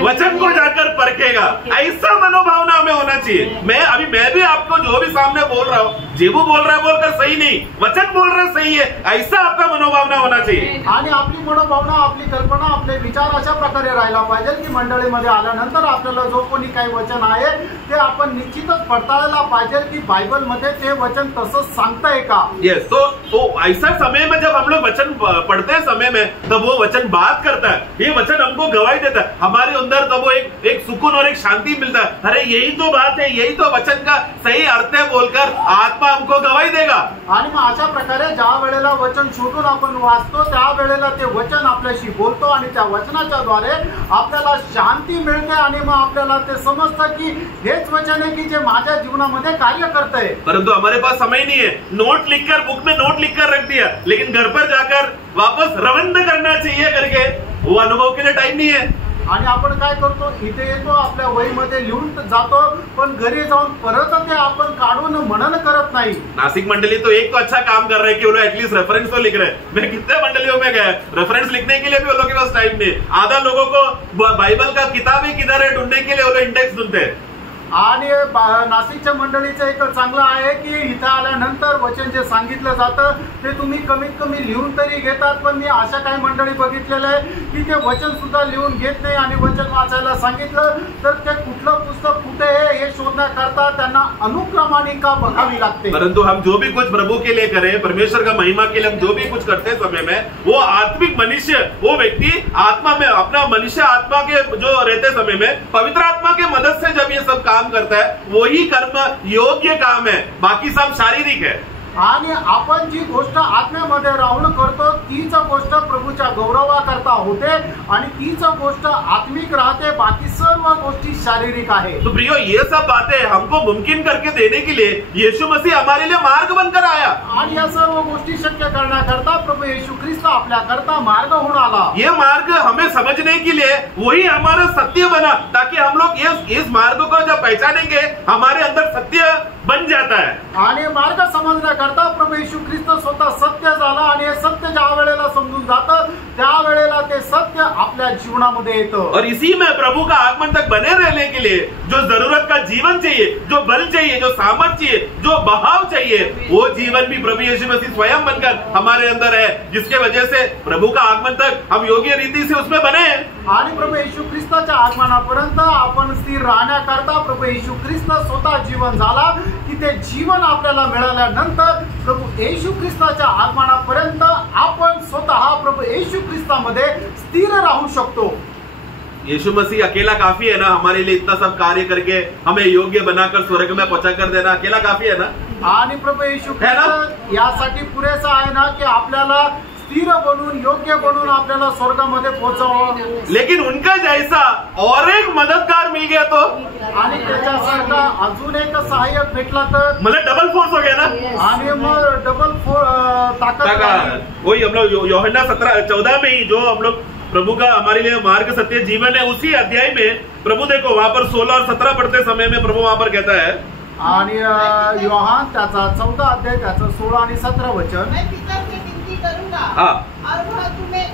वचन को जाकर परखेगा। ऐसा मनोभावना हमें होना चाहिए। मैं भी आपको जो भी सामने बोल रहा हूँ, जेबू बोल रहा है बोलकर सही नहीं, वचन बोल रहा सही है, ऐसा आपका मनोभावना होना चाहिए। आणि आपली मनोभावना, आपली कल्पना, आपले विचार अशा प्रकारे राहायला पाहिजे की मंडळीमध्ये आल्यानंतर आपल्याला जो कोणी काही वचन आहे ते आपण निश्चितच पडताळायला पाहिजे की बायबल मध्ये ते वचन तसंच सांगताय का। यस, तो ऐसा समय में जब हम लोग वचन पढ़ते हैं समय में, तब वो वचन बात करता है, ये वचन हमको गवाही देता है, हमारे अंदर तब वो एक सुकून और एक शांति मिलता है। अरे यही तो बात बात है, यही तो वचन का सही अर्थ है बोलकर आत्मा हमको गवाही देगा। आणि मग अशा प्रकारे ज्या वेळेला वचन शोधून आपण वाचतो त्या वेळेला ते वचन आपल्याशी बोलतो आणि त्या वचनाच्या द्वारे आपल्याला शांती मिळते आणि मग आपल्याला ते समजतं की हेच वचन आहे की जे माझ्या जीवनामध्ये कार्य करतंय। परंतु हमारे पास समय नहीं है, नोट लिखकर बुक में नोट लिखकर रख दिया, लेकिन घर पर जाकर वापस रवंद करना चाहिए करके वो अनुभव के लिए टाइम नहीं है। आणि आपण काय करतो, इथे येतो आपल्या वहीमध्ये लिहून जातो, पण घरी जाऊन परत ते आपण काढून मनन करत नाही। नासिक मंडली तो एक तो अच्छा काम कर रहे हैं कि वो लोग एटलीस्ट रेफरेंस तो लिख रहे हैं। मैं कितने मंडलियों में गया, रेफरेंस लिखने के लिए भी वो लोगों के पास टाइम नहीं। आधा लोगों को बाइबल का किताब ही किधर है ढूंढने के लिए वो लोग इंडेक्स ढूंढते हैं। आणि नाशिकच्या मंडळीचं एक चांगलं आहे की इथं आल्यानंतर वचन जे सांगितलं जातं ते तुम्ही कमीत कमी लिहून तरी घेतात, पण मी अशा काही मंडळी बघितलेल्या आहे की ते वचन सुद्धा लिहून घेत नाही आणि वचन वाचायला सांगितलं तर ते कुठलं पुस्तक कुठे आहे हे शोधण्याकरता त्यांना अनुक्रमानिका बघावी लागते। परंतु हम जो भी कुछ प्रभु के लिए करें, परमेश्वर का महिमा के लिए हम जो भी कुछ करते समय में वो आत्मिक मनुष्य, वो व्यक्ति आत्मा में अपना मनुष्य आत्मा के जो रहते समय में पवित्र आत्मा के मदद से जब ये सब काम करता है वही कर्म योग्य काम है, बाकी सब शारीरिक है। आणि आपण जी गोष्ट आत्म्यामध्ये राहून करतो तीच गोष्ट प्रभूच्या गौरवाकरता होते आणि तीच गोष्ट आत्मिक राहते, बाकी सर्व गोष्टी शारीरिक आहे। तो प्रियो, ये सब बातें हमको मुमकिन करके देने के लिए यीशु मसीह हमारे लिए मार्ग बनकर आया आणि या सर्व गोष्टी शक्य करण्याकरता प्रभू येशू ख्रिस्त आपल्याकरता मार्ग होऊन आला। ये मार्ग हमें समझने के लिए वही हमारा सत्य बना, ताकि हम लोग इस मार्ग को जब पहचानेंगे हमारे अंदर सत्य बन जाता है। आणि मार्ग समजण्याकरता प्रभू येशू ख्रिस्त स्वतः सत्य झाला आणि हे सत्य ज्या वेळेला समजून जातं त्या वेळेला ते सत्य आपल्या जीवनामध्ये येतं। और इसी में प्रभु का आगमन तक बने रहने के लिए जो जरूरत का जीवन चाहिए, जो बल चाहिए, जो सामर्थ्य चाहिए, जो बहाव चाहिए, वो जीवन भी प्रभु यीशु मसीह स्वयं बनकर हमारे अंदर है, जिसके वजह से प्रभु का आगमन तक हम योग्य रीति से उसमें बने हैं। आणि प्रभू येशू ख्रिस्ताच्या आगमनापर्यंत आपण स्थिर राहण्याकरता प्रभू येशू ख्रिस्त स्वतः जीवन झाला की ते जीवन आपल्याला मिळाल्यानंतर प्रभू येशू ख्रिस्ताच्या आगमनापर्यंत आपण स्वतः प्रभू येशू ख्रिस्तामध्ये स्थिर राहू शकतो। यीशु मसीह अकेला काफी है ना हमारे लिए, इतना सब कार्य करके हमें योग्य बनाकर स्वर्ग में पहुंचा कर देना अकेला काफी है ना। आणि प्रभू येशू ख्रिस्त यासाठी पुरेसा आहे ना की आपल्याला स्थिर बनून योग्य बनून आपल्याला स्वर्गामध्ये पोहोचवावं। लेकिन उनका जैसा और एक मददगार मिल गया तो, आणि त्याच्यासारखा अजून एक सहाय्यक भेटला तर मतलब डबल फोर्स हो गया ना। आणि मग डबल ताकद। वही हम लोग यूहन्ना 17:14 में ही जो हम लोग प्रभु का हमारे लिए मार्ग सत्य जीवन है, उसी अध्याय में प्रभु देखो वहां पर 16 और 17 पढ़ते समय में प्रभु वहां पर कहता है, आणि योहान त्याचा 14 अध्याय त्याचं 16 आणि 17 वचन, मैं पिता से विनती करूंगा हाँ, और वह तुम्हें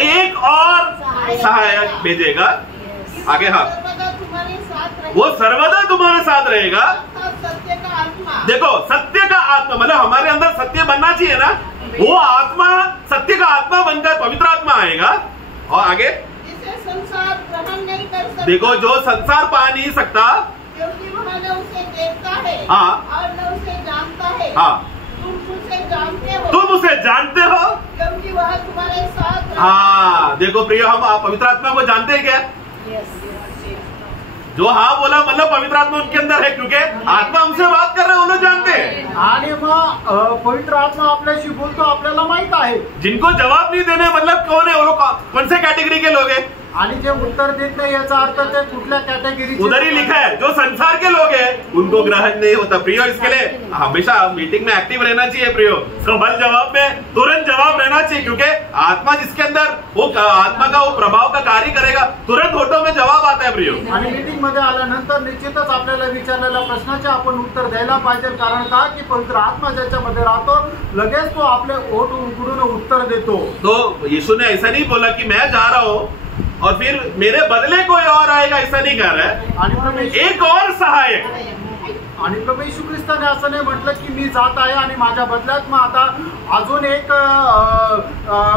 एक और सहायक भेजेगा। आगे हाँ, तुम्हारे साथ रहेगा, वो सर्वदा तुम्हारे साथ रहेगा, सत्य का आत्मा। देखो सत्य का आत्मा मतलब हमारे अंदर सत्य बनना चाहिए ना, वो आत्मा सत्य का आत्मा बनकर पवित्र आत्मा आएगा। और आगे जिसे संसार ग्रहण नहीं कर सकता, देखो जो संसार पा नहीं सकता क्योंकि वह न उसे देखता है हाँ, और न उसे जानता है। हाँ, तुम उसे जानते हो, तुम उसे जानते हो क्योंकि वह तुम्हारे साथ हाँ। देखो प्रिय, हम पवित्र आत्मा को जानते हैं क्या? जो हाँ बोला मतलब पवित्र आत्मा उनके अंदर है, क्योंकि आत्मा हमसे बात कर रहे हैं, वो लोग जानते हैं। आणि मग पवित्र आत्मा आपल्याशी बोलतो आपल्याला माहित आहे। जिनको जवाब नहीं देने मतलब कौन है वो लोग, कौन से कैटेगरी के लोग हैं? आणि जे उत्तर देत नाही याचा अर्थ ते कुठल्या कॅटेगरीचे, उधर ही लिखा है जो संसार के लोग हैं उनको ग्रहण नहीं होता। प्रियो, इसके लिए हमेशा मीटिंग में एक्टिव रहना चाहिए प्रियो, सवाल जवाब में तुरंत जवाब रहना चाहिए, क्योंकि आत्मा जिसके अंदर वो आत्मा का वो प्रभाव का कार्य करेगा, तुरंत होटो में जवाब आता है प्रियो। आणि मीटिंग मध्ये आल्यानंतर निश्चितच आपल्याला विचारलेल्या प्रश्नाचे आपण उत्तर द्यायला पाहिजे, कारण का की पवित्र आत्मा ज्याच्यामध्ये राहतो लगेच तो आपले ओठ उघडून उत्तर देतो। तो यीशु ने ऐसा नहीं बोला कि मैं जा रहा हूँ और फिर मेरे बदले कोई और आएगा, ऐसा नहीं कह रहा है। एक और सहायक आणि प्रभू येशू ख्रिस्ताने असं नाही म्हटलं की मी जात आहे आणि माझ्या बदल्यात मग आता अजून एक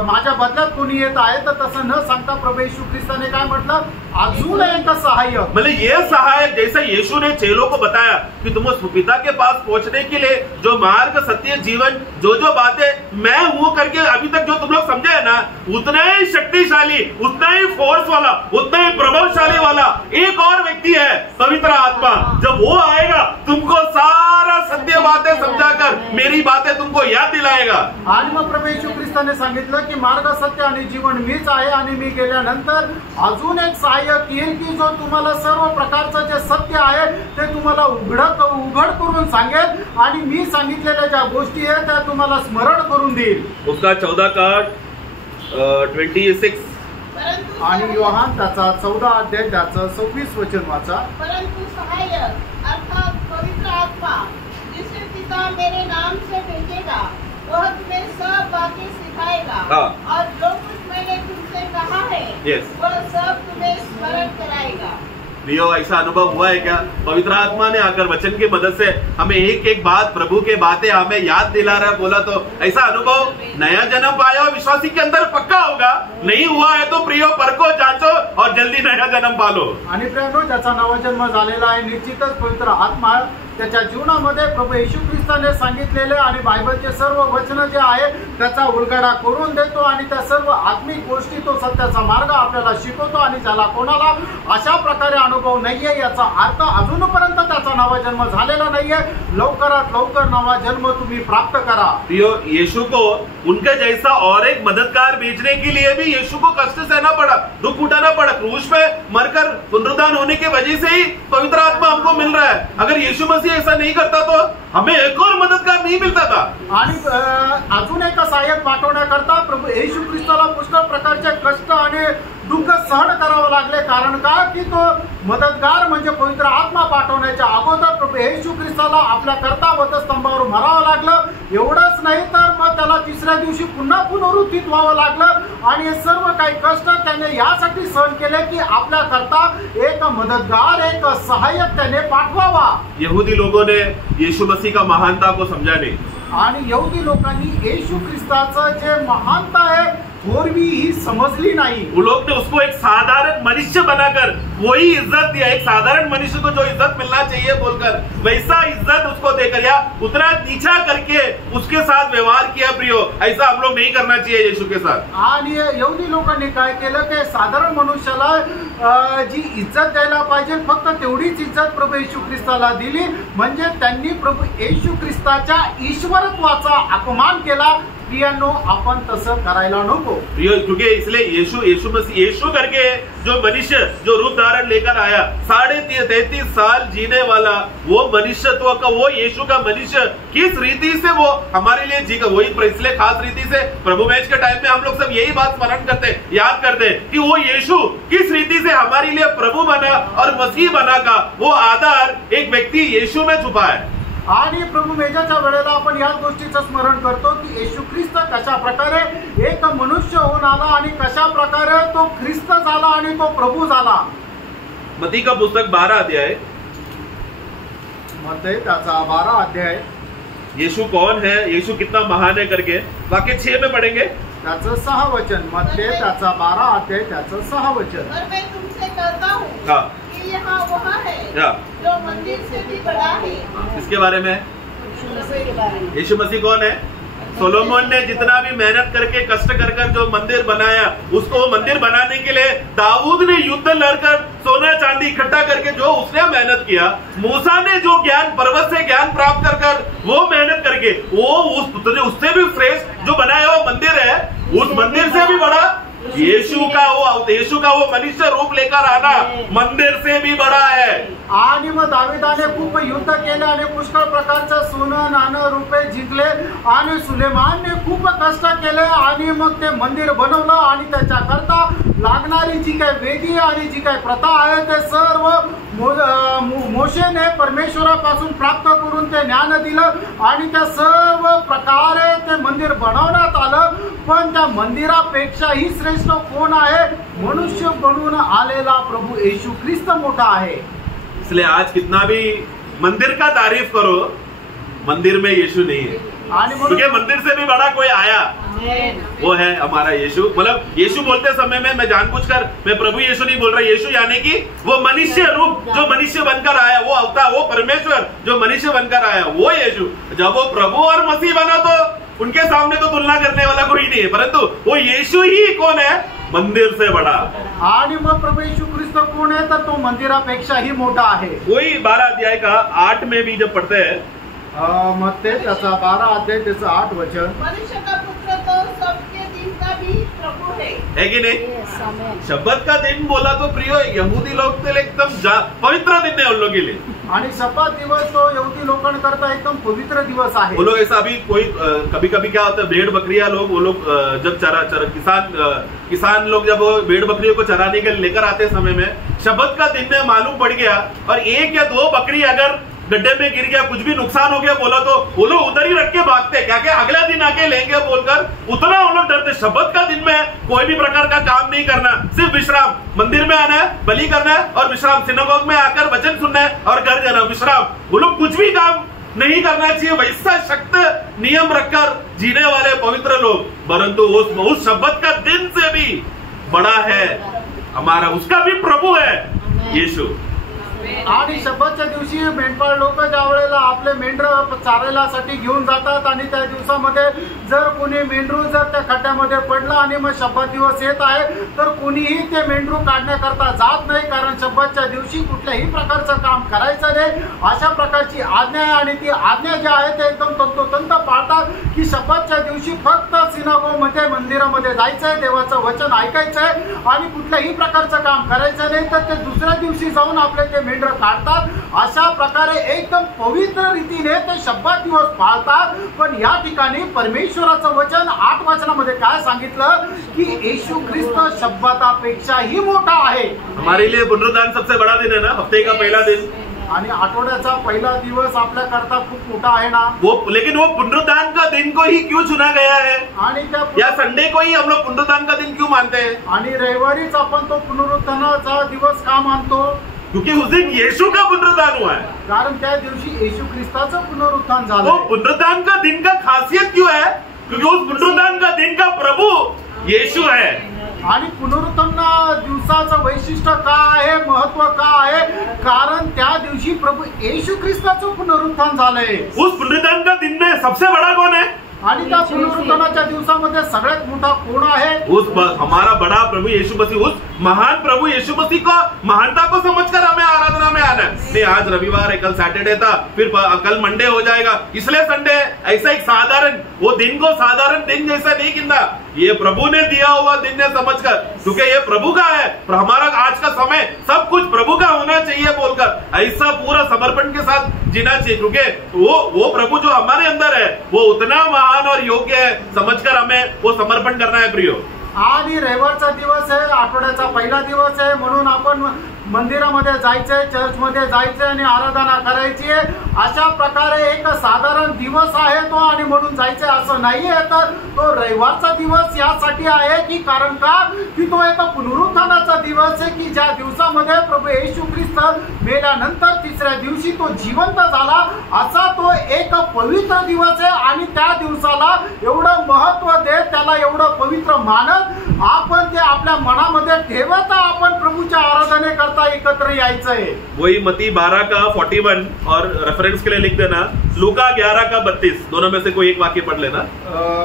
माझ्या बदल्यात कोणी येत आहे, तर तसं न सांगता प्रभू येशू ख्रिस्ताने काय म्हटलं, अजून एक सहाय्यक, मतलब ये सहायक जैसे यीशु ने चेलों को बताया कि तुम उस पिता के पास पहुंचने के लिए जो मार्ग, सत्य, जीवन, जो जो बातें मैं हूं करके अभी तक जो तुम लोग समझे है ना, उतना ही शक्तिशाली, उतना ही फोर्स वाला, उतना ही प्रभावशाली वाला एक और व्यक्ति है, पवित्र आत्मा। जब वो आएगा तुमको सारा सत्य बातें समझाकर मेरी बातें तुमको याद दिलाएगा। आणि मग प्रभू येशू ख्रिस्ताने सांगितलं की मार्ग, सत्य आणि जीवन मीच आहे आणि मी गेल्यानंतर अजून एक सहाय्यक येईल की जो तुम्हाला सर्व प्रकारचं जे सत्य आहे ते तुम्हाला उघड करून सांगेल आणि मी सांगितलेल्या ज्या गोष्टी आहेत त्या तुम्हाला स्मरण करून देईल। उसका 14 का 26 आणि योहान त्याचा 14 अध्याय त्याचं 26 वचन वाचा। परंतु सहायक अर्थात पवित्र आत्मा जिसे पिता मेरे नाम से भेजेगा वह तुम्हें सब बातें सिखाएगा और जो कुछ मैंने तुमसे कहा है वह सब तुम्हें स्मरण कराएगा। प्रियो, ऐसा अनुभव हुआ है क्या? पवित्र आत्मा ने आकर वचन की मदद से हमें एक एक बात, प्रभु के बातें हमें याद दिला रहा है, बोला तो ऐसा अनुभव नया जन्म पाया और विश्वासी के अंदर पक्का होगा। नहीं हुआ है तो प्रियो परको, जांचो और जल्दी नया जन्म पालो। आणि प्रियो, ज्याचा नवा जन्म झालेला आहे निश्चितच पवित्र आत्मा त्याच्या जीवनामध्ये प्रभू येशू ख्रिस्ताने सांगितलेले आणि बायबलचे सर्व वचन जे आहे त्याचा उलगडा करून देतो आणि त्या सर्व आत्मिक गोष्टी तो सत्याचा मार्ग आपल्याला शिकवतो आणि ज्याला कोणाला अशा प्रकारे अनुभव नाहीये याचा अर्थ अजूनपर्यंत त्याचा नवा जन्म झालेला नाहीये, लवकरात लवकर नवा जन्म तुम्ही प्राप्त करा। प्रियो, यीशु को उनके जैसा और एक मददगार भेजने के लिए भी यीशु को कष्ट सहना पड़ा, दुख उठाना पड़ा, क्रूस पे मरकर पुनरुत्थान होने की वजह से ही पवित्र आत्मा हमको मिल रहा है। अगर यीशु मसीह ऐसा नहीं करता तो हमें एक और मददगार नहीं मिलता था। आणि अजून एक सहाय्यक पाठवण्याकरता प्रभू येशू ख्रिस्ताला पुष्कळ प्रकारचे कष्ट आणि दुःख सहन करावं लागले, कारण का की तो मदतगार म्हणजे पवित्र आत्मा पाठवण्याच्या अगोदर प्रभू येशू ख्रिस्ताला आपल्या करता वधस्तंभावर मरावं लागलं। एवढंच नाही तर मग त्याला तिसऱ्या दिवशी पुन्हा पुनरुत्थित व्हावं लागलं आणि हे सर्व काही कष्ट त्याने यासाठी सहन केले की आपल्या करता एक मदतगार, एक सहाय्यक त्याने पाठवावा। यहूदी लोगों ने यीशु मसीह का महानता को समझा नहीं आणि यहूदी लोकांनी येशू ख्रिस्ताचं जे महानता आहे थोरवी ही समजली नहीं। वो लोग ने उसको एक साधारण मनुष्य बनाकर वही इज्जत दिया, एक साधारण मनुष्य को जो इज्जत मिलना चाहिए बोलकर वैसा इज्जत उसको देकर या उतना नीचा करके उसके साथ व्यवहार किया। प्रियो, ऐसा हम लोग नहीं करना चाहिए यीशु के साथ। आणि यहूदी लोकांनी काय केलं की साधारण मनुष्याला जी इज्जत द्यायला पाहिजे फक्त तेवढीच इज्जत प्रभू येशू ख्रिस्ताला दिली, म्हणजे त्यांनी प्रभू येशू ख्रिस्ताच्या ईश्वरत्वाचा अपमान केला। प्रियांनो, आपण तसं करायला नको। क्योंकि इसलिए यीशु मसीह, यीशु करके जो मनुष्य जो रूप धारण लेकर आया 33.5 साल जीने वाला वो मनुष्यत्व का, वो यीशु का मनुष्य किस रीति से वो हमारे लिए जी का, वही इसलिए खास रीति से प्रभु मैच के टाइम में हम लोग सब यही बात स्मरण करते, याद करते कि वो यीशु किस रीति से हमारे लिए प्रभु बना और मसीह बना का वो आधार एक व्यक्ति यीशु में छुपा है। आणि प्रभू मेजाच्या वेळेला आपण याच गोष्टीचं स्मरण करतो की येशू ख्रिस्त कशा प्रकारे एक मनुष्य होऊन आला आणि कशा प्रकारे तो ख्रिस्त झाला आणि तो प्रभू झाला। मत्ती का पुस्तक 12 अध्याय, मत्ती त्याचा 12 अध्याय। यीशु कौन है, यीशु कितना महान है करके वाक्य 6 में पढ़ेंगे, त्याचं 6 वचन। मत्ती त्याचा 12 अध्याय त्याचं 6 वचन। और मैं तुमसे कहता हूँ हाँ, कि यहाँ वह है जो मंदिर से भी बड़ा है। इसके बारे में यीशु मसीह कौन है? सोलोमन ने जितना भी मेहनत करके कष्ट कर कर जो मंदिर बनाया, उसको मंदिर बनाने के लिए दाऊद ने युद्ध लड़कर सोना चांदी इकट्ठा करके जो उसने मेहनत किया, मूसा ने जो ज्ञान पर्वत से ज्ञान प्राप्त कर कर वो मेहनत करके वो उससे भी श्रेष्ठ जो बनाया हुआ मंदिर है, उस मंदिर से भी बड़ा यीशु का वो मनुष्य रूप लेकर आना मंदिर से भी बड़ा है। आणि मग दाविदाने खूप युद्ध केले आणि पुष्कळ प्रकारचं सोनं, नाणं, रुपये जिंकले आणि सुलेमानने खूप कष्ट केले आणि मग ते मंदिर बनवलं आणि त्याच्याकरता लागणारी जी काही वेदी आणि जी काही प्रथा आहे ते सर्व मोशेने परमेश्वरापासून प्राप्त करून ते ज्ञान दिलं आणि त्या सर्व प्रकारे ते मंदिर बनवण्यात आलं। पण त्या मंदिरापेक्षाही श्रेष्ठ कोण आहे? मनुष्य बनून आलेला प्रभू येशू ख्रिस्त मोठा आहे। इसलिए आज कितना भी मंदिर का तारीफ करो, मंदिर में यीशु नहीं है, क्योंकि मंदिर से भी बड़ा कोई आया, वो है हमारा यीशु। मतलब यीशु बोलते समय में मैं जानबूझकर मैं प्रभु यीशु नहीं बोल रहा, यीशु यानी कि वो मनुष्य रूप जो मनुष्य बनकर आया, वो अवतार, वो परमेश्वर जो मनुष्य बनकर आया, वो यीशु। जब वो प्रभु और मसीह बना तो उनके सामने तो तुलना करने वाला कोई नहीं है, परंतु वो यीशु ही कौन है? मंदिर से बड़ा। आणि मग प्रभू येशू ख्रिस्त कोण आहे? तर तो मंदिरापेक्षाही मोठा आहे। वही 12 अध्याय का 8 में भी जब पढ़ते हैं, मत्ते त्याचा 12 अध्याय त्याचं 8 वचन, मनुष्य का पुत्र तो सबके दिन का भी प्रभु है कि नहीं? शब्बत का दिन बोला तो प्रियो यहूदी लोग के लिए एकदम पवित्र दिन है उन लोगों के लिए, आणि शब्बत दिवस तो यहूदी लोकांकरता एकदम पवित्र दिवस आहे। वो लोग ऐसा अभी कोई कभी कभी क्या होता है, भेड़ बकरियां लोग वो लोग जब किसान लोग जब भेड़ बकरियों को चराने के लिए लेकर आते समय में शब्बत का दिन में मालूम पड़ गया और 1 या 2 बकरी अगर गड्ढे में गिर गया, कुछ भी नुकसान हो गया बोला तो वो लोग उधर ही रख के भागते, क्या क्या अगला दिन आके लेंगे बोलकर, उतना वो लोग डरते। शब्बत का दिन में कोई भी प्रकार का काम नहीं करना, सिर्फ विश्राम, मंदिर में आना है, बलि करना है और विश्राम, सिनेगोग में आकर वचन सुनना है और घर जाना, विश्राम। वो लोग कुछ भी काम नहीं करना चाहिए, वैसा सख्त नियम रखकर जीने वाले पवित्र लोग। परंतु उस शब्बत का दिन से भी बड़ा है हमारा, उसका भी प्रभु है यीशु। आणि शब्बतच्या दिवशी मेंढपाळ लोक ज्या वेळेला आपले मेंढर चारायलासाठी घेऊन जातात आणि त्या दिवसामध्ये जर कोणी मेंढरू जर त्या खड्ड्यामध्ये पडलं आणि मग शब्बत दिवस येत आहे तर कोणीही ते मेंढरू काढण्याकरता जात नाही, कारण शब्बतच्या दिवशी कुठल्याही प्रकारचं काम करायचं नाही, अशा प्रकारची आज्ञा आहे। आणि ती आज्ञा जी आहे ते एकदम तंतोतंत पाळतात की शब्बतच्या दिवशी फक्त सिनागोगमध्ये मंदिरामध्ये जायचंय, देवाचं वचन ऐकायचंय आणि कुठल्याही प्रकारचं काम करायचं नाही, तर ते दुसऱ्या दिवशी जाऊन आपले ते मेंढर काढतात। अशा प्रकारे एकदम पवित्र रीतीने ते शब्बत दिवस पाळतात। पण या ठिकाणी परमेश्वराचं वचन 8 वचनामध्ये काय सांगितलं की येशू ख्रिस्त शब्बतापेक्षाही मोठा आहे। हमारे लिए पुनरुत्थान सबसे बड़ा दिन है ना, हफ्ते का पहला दिन, आणि आठवड्याचा पहिला दिवस आपल्या करता खूप मोठा आहे ना। वो लेकिन वो पुनरुत्थान का दिन को ही क्यों चुना गया है? आणि त्या या संडे को ही हम लोग पुनरुत्थान का दिन क्यों मानते हैं? आणि रविवारीच आपण तो पुनरुत्थानाचा दिवस का मानतो? क्योंकि उस दिन यीशु का पुनरुत्थान हुआ है, कारण त्या दिवशी येशू ख्रिस्ताचं पुनरुत्थान झालं। तो पुनरुत्थान का दिन का खासियत क्यों है? क्योंकि उस पुनरुत्थान का दिन का प्रभु यीशु है। आणि पुनरुत्थान दिवसाचं वैशिष्ट्य का आहे, महत्व का आहे? कारण त्या दिवशी प्रभु येशू ख्रिस्ताचं पुनरुत्थान झालंय। उस पुनरुत्थान का दिन में सबसे बड़ा कौन है? आणि त्या पुनरुत्थानाच्या दिवसामध्ये सगळ्यात मोठा कोण आहे? हमारा बड़ा प्रभु यीशु मसीह, उस महान प्रभु यीशु मसीह को महानता को समझकर हमें आराधना में आना है। नहीं आज रविवार है, कल सैटरडे था, फिर कल मंडे हो जाएगा, इसलिए संडे। ऐसा एक साधारण वो दिन को साधारण दिन जैसा नहीं गिनना, ये प्रभु ने दिया हुआ दिन है समझकर, क्योंकि ये प्रभु का है। हमारा आज का समय सब कुछ प्रभु का होना चाहिए बोलकर ऐसा पूरा समर्पण के साथ जीना चाहिए, क्योंकि वो प्रभु जो हमारे अंदर है वो उतना महान और योग्य है समझकर हमें वो समर्पण करना है प्रियो। आणि रविवारचा दिवस आहे, आठवड्याचा पहिला दिवस आहे, म्हणून आपण मंदिरामध्ये जायचंय, चर्चमध्ये जायचंय आणि आराधना करायची आहे। अशा प्रकारे एक साधारण दिवस आहे तो, आणि म्हणून जायचंय असं नाहीये। तर तो रविवारचा दिवस यासाठी आहे की कारण का की तो एक पुनरुत्थानाचा दिवस आहे की ज्या दिवसामध्ये प्रभू येशू ख्रिस्त मेल्यानंतर तिसऱ्या दिवशी तो जिवंत झाला, असा तो एक पवित्र दिवस आहे। आणि त्या दिवसाला एवढं महत्व देत, त्याला एवढं पवित्र मानत आपण ते आपल्या मनामध्ये ठेवत आपण प्रभूच्या आराधने करता एकत्र यायचं आहे। वही मती 12 का 41 और रेफरेंस के लिए लिख देना लूका 11 का 32, दोनों में से कोई एक वाक्य पढ़ लेना।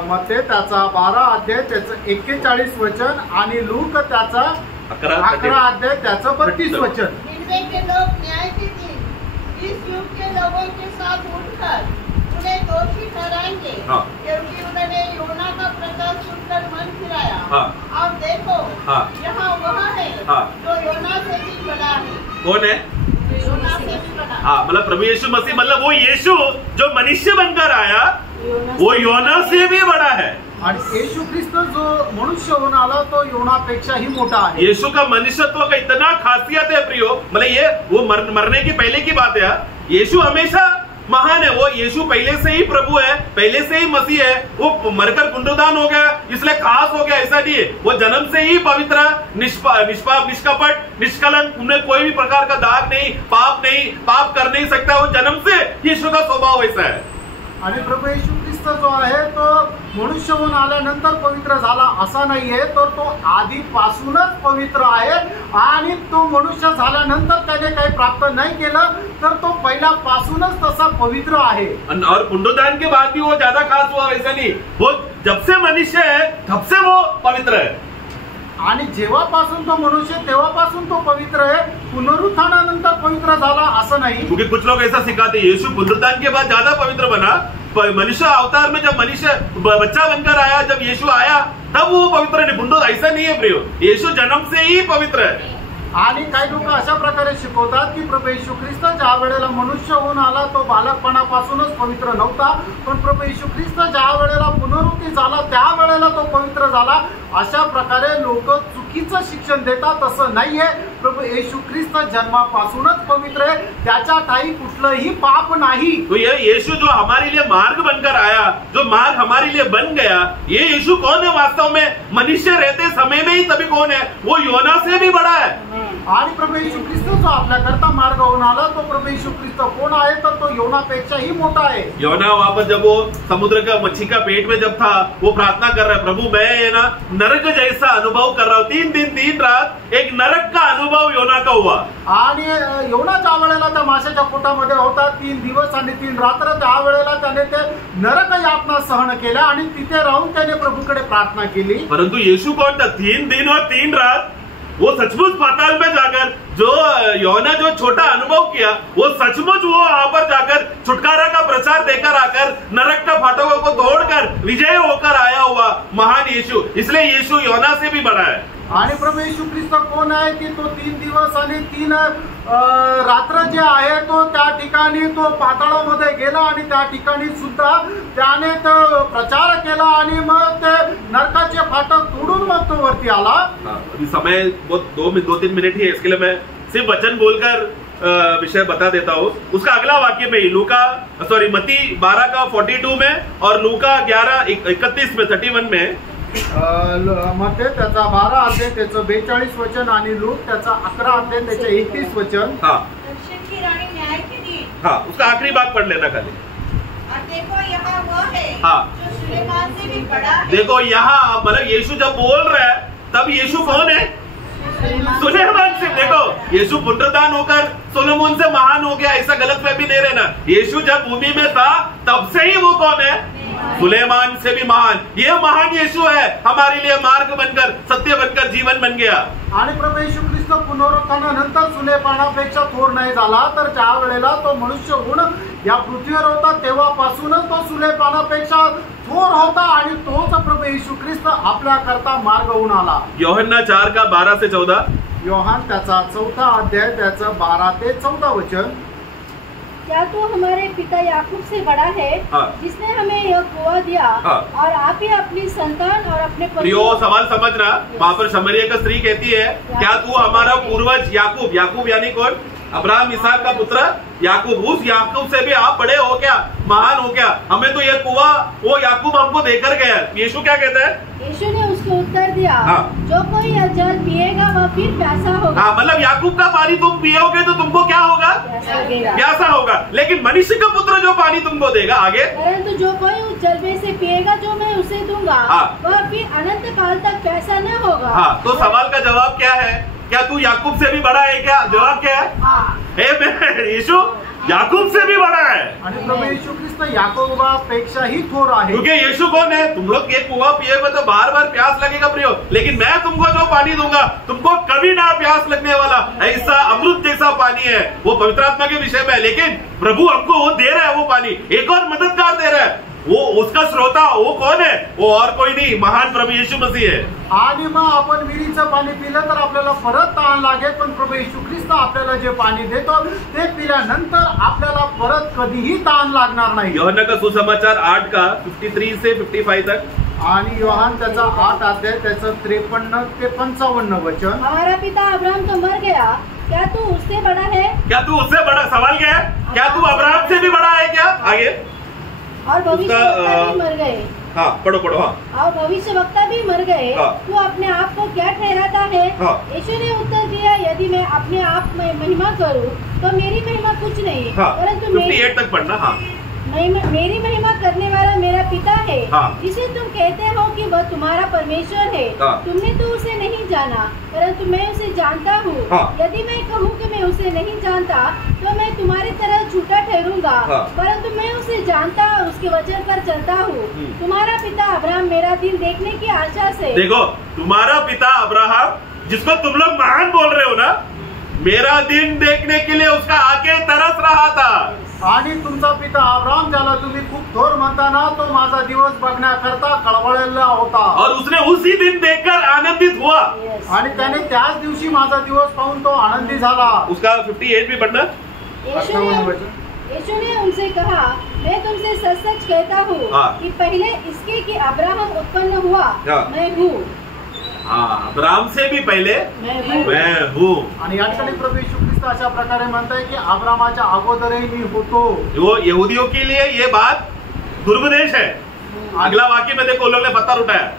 मत्ते त्याचा 12 अध्याय त्याचं 41 वचन आणि लूक त्याचा 11 अध्याय त्याचं 32 वचन। निनवे के लोग न्याय के दिन इस युग के लोगों के साथ उठकर उन्हें दोषी ठहराएंगे, क्योंकि उन्होंने योना का प्रकाश सुनकर मन फिराया। अब देखो यहाँ वह है जो योना से भी बड़ा है। कौन है? योना से भी बड़ा। हाँ, मतलब प्रभु यीशु मसीह, मतलब वो यीशु जो मनुष्य बनकर आया वो योना से भी बड़ा है। आणि येशू ख्रिस्त जो मनुष्य होऊन आला तो योनापेक्षाही मोठा आहे। यीशु का मनुष्यत्व का इतना खासियत है प्रियो, मतलब ये वो मरने की पहले की बात है। यीशु हमेशा महान है। वो यीशु पहले से ही प्रभु है, पहले से ही मसीह है। वो मरकर पुनरुत्थान हो गया इसलिए खास हो गया, ऐसा नहीं है। वो जन्म से ही पवित्र, निष्पाप, निष्कपट, निष्कलंक, उनमें कोई भी प्रकार का दाग नहीं, पाप कर नहीं सकता। वो जन्म से यीशु का स्वभाव ऐसा है। आणि प्रभू येशू ख्रिस्त जो आहे तो मनुष्य होऊन आल्यानंतर पवित्र झाला असा नाहीये, तर तो आधीपासूनच पवित्र आहे आणि तो मनुष्य झाल्यानंतर त्याने काही प्राप्त नाही केलं, तर तो पहिल्यापासूनच तसा पवित्र आहे। और पुनरुत्थान के बाद भी वो ज्यादा खास हुआ वैसा नहीं, वो जब से मनुष्य है तब से वो पवित्र है। आणि जेव्हापासून तो मनुष्य तेव्हापासून तो पवित्र आहे, पुनरुत्थानानंतर पवित्र झाला असं नाही। क्योंकि कुछ लोग ऐसा सिखाते हैं यीशु पुनरुत्थान के बाद ज्यादा पवित्र बना, मनुष्य अवतार में जब मनुष्य बच्चा बनकर आया, जब यीशु आया तब वो पवित्र नहीं। पुनरुत्थान ऐसा नहीं है प्रियो, यीशु जन्म से ही पवित्र है। आणि काही लोक अशा प्रकारे शिकवतात की प्रभू येशू ख्रिस्त ज्या वेळेला मनुष्य होऊन आला तो बालकपणापासूनच पवित्र नव्हता, पण प्रभू येशू ख्रिस्त ज्या वेळेला पुनरुत्थान झाला त्या वेळेला तो पवित्र झाला। अशा प्रकारे लोक चुकीचं शिक्षण देतात, तसं नाहीये। प्रभू येशू ख्रिस्त जन्मापासूनच पवित्र आहे, त्याच्या ठाई कुठलंही पाप नाही। तो ये यीशु जो हमारे लिए मार्ग बनकर आया, जो मार्ग हमारे लिए बन गया, ये यीशु कौन है वास्तव में? मनुष्य रहते समय में ही तभी कौन है? वो योना से भी बड़ा है। आणि प्रभू येशू ख्रिस्त जो आपल्याकरता मार्ग होऊन आला, तो प्रभू येशू ख्रिस्त कोण आहे? तर तो योनापेक्षाही मोठा आहे। योना वहां पर जब वो समुद्र का मच्छी का पेट में जब था, वो प्रार्थना कर रहा है, प्रभु मैं ना नरक जैसा अनुभव कर रहा हूँ। 3 दिन 3 रात एक नरक का अनुभव योना का हुआ। आणि योना ज्या वेळेला त्या माशाच्या पोटामध्ये होता 3 दिवस आणि 3 रात्र, त्या वेळेला त्याने ते नरक यातना सहन केल्या आणि तिथे राहून त्याने प्रभूकडे प्रार्थना केली। परंतु यीशु कौन था? 3 दिन और 3 रात वो सचमुच पाताल में जाकर जो योना जो छोटा अनुभव किया, वो सचमुच वो वहां पर जाकर छुटकारा का प्रचार देकर आकर नरक का फाटकों को तोड़कर विजय होकर आया हुआ महान यीशु। इसलिए यीशु योना से भी बड़ा है। आणि प्रभू येशू ख्रिस्त कोण आहे की तो 3 दिवस आणि 3 रात्र जे आहे तो त्या ठिकाणी तो पाताळामध्ये गेला आणि त्या ठिकाणी सुद्धा त्याने तो प्रचार केला आणि मग ते नरकाचे फाटक तोडून मग तो वरती आला। अभी समय बहुत 2-3 मिनट ही है, इसके लिए मैं सिर्फ वचन बोलकर विषय बता देता हूँ। उसका अगला वाक्य में मत्ती 12 का 42 में और लूका 11:31 में 31 में मत्ते त्याचा 12 अध्याय त्याचं 42 वचन आणि लूक त्याचा 11 अध्याय त्याचे 31 वचन। दक्षिण की रानी न्याय के दिन। हाँ, उसका आखिरी भाग पढ़ लेना खाली। और देखो यहाँ वो है हाँ, जो सुलेमान से भी बड़ा है। देखो यहाँ मतलब यीशु जब बोल रहा है तब यीशु कौन है? सुलेमान से। देखो यीशु पुनरुत्थान होकर सोलोमन से महान हो गया, ऐसा गलतफहमी नहीं रहना। यीशु जब भूमि में था तब से ही वो कौन है? सुलेमान से भी महान। ये महान यीशु है, हमारे लिए मार्ग बनकर, सत्य बनकर, जीवन बन गया। आणि प्रभू येशू ख्रिस्त पुनरुत्थानानंतर सुलेमानापेक्षा थोर नाही झाला, तर ज्या वेळेला तो मनुष्य होऊन या पृथ्वीवर होता तेव्हापासूनच तो सुलेमानापेक्षा थोर होता आणि तोच प्रभू येशू ख्रिस्त आपल्या करता मार्ग होऊन आला। यूहन्ना 4 का 12 से 14। योहान त्याचा 4 अध्याय त्याचं 12 ते 14 वचन। क्या तो हमारे पिता याकूब से बड़ा है? हाँ। जिसने हमें यह कुआं दिया। हाँ। और आप ही अपनी संतान और अपने प्रियो सवाल समझना, वहां पर शमरिया का स्त्री कहती है क्या तू हमारा पूर्वज याकूब यानी कौन? अब्राहम इसहाक का पुत्र याकूब, उस याकूब से भी आप बड़े हो क्या, महान हो क्या? हमें तो ये कुआं वो याकूब हमको देकर गया। यीशु क्या कहता है? यीशु ने उसको उत्तर दिया, हाँ। जो कोई यह जल पिएगा वह फिर प्यासा होगा। हाँ, मतलब याकूब का पानी तुम पियोगे तो तुमको क्या होगा? प्यासा होगा। लेकिन मनुष्य का पुत्र जो पानी तुमको देगा, आगे परंतु जो कोई उस जल में से पिएगा जो मैं उसे दूंगा, हाँ। वह फिर अनंत काल तक प्यासा न होगा। हाँ, तो सवाल का जवाब क्या है? क्या तू याकूब से भी बड़ा है क्या? जवाब क्या है? हाँ। यीशु याकूब से भी बड़ा है। आणि प्रभू येशू ख्रिस्त याकोबापेक्षाही थोर आहे। क्योंकि यीशु कौन है? तुम लोग ये कुआं पिएगे तो बार बार प्यास लगेगा प्रियो, लेकिन मैं तुमको जो पानी दूंगा तुमको कभी ना प्यास लगने वाला ऐसा अमृत जैसा पानी है। वो पवित्र आत्मा के विषय में है, लेकिन प्रभु हमको वो दे रहा है, वो पानी एक और मददगार दे रहा है। वो उसका श्रोता वो कौन है? वो और कोई नहीं, महान प्रभु यीशु मसीह है। आणि मग आपण विहिरीचं पाणी पिलं तर आपल्याला परत तहान लागेल, पण प्रभू येशू ख्रिस्त आपल्याला जे पाणी देतो ते पिल्यानंतर आपल्याला परत कधीही तहान लागणार नाही। यूहन्ना का सुसमाचार 8 का 53 से 55 तक। आणि योहान त्याचा 8 अध्याय त्याचं 53 ते 55 वचन। हमारा पिता अब्राहम तो मर गया, क्या तू उससे बड़ा है? क्या तू उससे बड़ा? सवाल क्या है? क्या तू अब्राहम से भी बड़ा है क्या? आगे। और भविष्यवक्ता भी मर गए। हाँ, पढ़ो पढ़ो। हाँ, और भविष्यवक्ता भी मर गए। हाँ। तू अपने आप को क्या ठहराता है? हाँ। यीशु ने उत्तर दिया, यदि मैं अपने आप में महिमा करूं तो मेरी महिमा कुछ नहीं, हाँ। परंतु 58 तक पढ़ना। हाँ, मेरी महिमा करने वाला मेरा पिता है, हाँ। जिसे तुम कहते हो कि वह तुम्हारा परमेश्वर है। हाँ। तुमने तो उसे नहीं जाना, परंतु मैं उसे जानता हूँ। हाँ। यदि मैं कहूँ कि मैं उसे नहीं जानता तो मैं तुम्हारी तरह झूठा ठहरूंगा, हाँ। परंतु मैं उसे जानता और उसके वचन पर चलता हूँ। तुम्हारा पिता अब्राहम मेरा दिन देखने की आशा से। देखो, तुम्हारा पिता अब्राहम, जिसको तुम लोग महान बोल रहे हो ना, मेरा दिन देखने के लिए उसका आगे तरस रहा था। आणि तुमचा पिता अब्राहम, ज्याला तुम्ही खूप थोर म्हणता ना, तो माझा दिवस बघण्याकरता कळवळलेला होता और उसने उसी दिन देखकर आनंदित हुआ। आणि त्याने त्याच दिवशी माझा दिवस पाहून तो आनंदी झाला। उसका 58 भी पढ़ना। यीशु ने उनसे कहा, मैं तुमसे सच सच कहता हूँ हाँ। कि पहले इसके कि अब्राहम उत्पन्न हुआ, हाँ। मैं हूँ। हाँ, अब्राहम से भी पहले मैं हूँ। आणि या ठिकाणी प्रभू येशू ख्रिस्त अशा प्रकारे म्हणताय की अब्रामाच्या अगोदरही मी होतो। वो यहूदियों के लिए ये बात दुर्पदेश है। अगला वाक्य में देखो, लोगों ने पत्थर उठाया।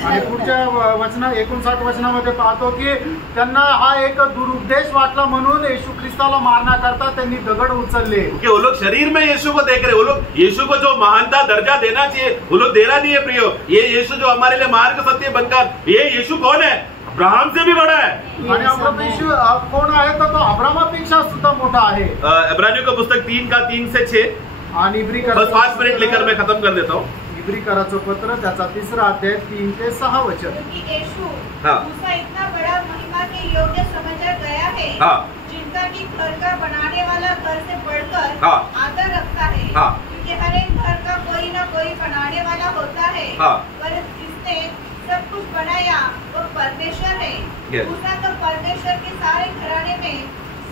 आणि पुढच्या वचना 59 वचनामध्ये पाहतो की त्यांना हा एक दुरुपदेश वाटला, म्हणून येशू ख्रिस्ताला मारण्याकरता त्यांनी दगड उचलले। क्योंकि वो लोग शरीर में यीशु को देख रहे, वो लोग यीशु को जो महानता दर्जा देना चाहिए वो लोग दे रहा नहीं है। प्रियो, ये यीशु जो हमारे लिए मार्ग सत्य बनकर, ये यीशु कौन है? अब्राहम से भी बड़ा है। आणि प्रभू येशू कोण आहे? तर तो अब्रामापेक्षा सुद्धा मोठा आहे। इब्रानियों का पुस्तक 3 से 6 आणि इब्री बस 5 मिनट लेकर मैं खत्म कर देता हूँ। इब्रीकराचं पत्र त्याचा 3रा अध्याय 3 ते 6 वचन। क्योंकि यीशु हाँ। मूसा इतना बड़ा महिमा के योग्य समझा गया है, हाँ। जिनका कि घर का बनाने वाला घर से बढ़कर हाँ। आदर रखता है। हाँ। क्योंकि हर एक घर का कोई न कोई बनाने वाला होता है। हाँ। पर जिसने सब कुछ बनाया वो परमेश्वर है। Yes। मूसा तो परमेश्वर के सारे घराने में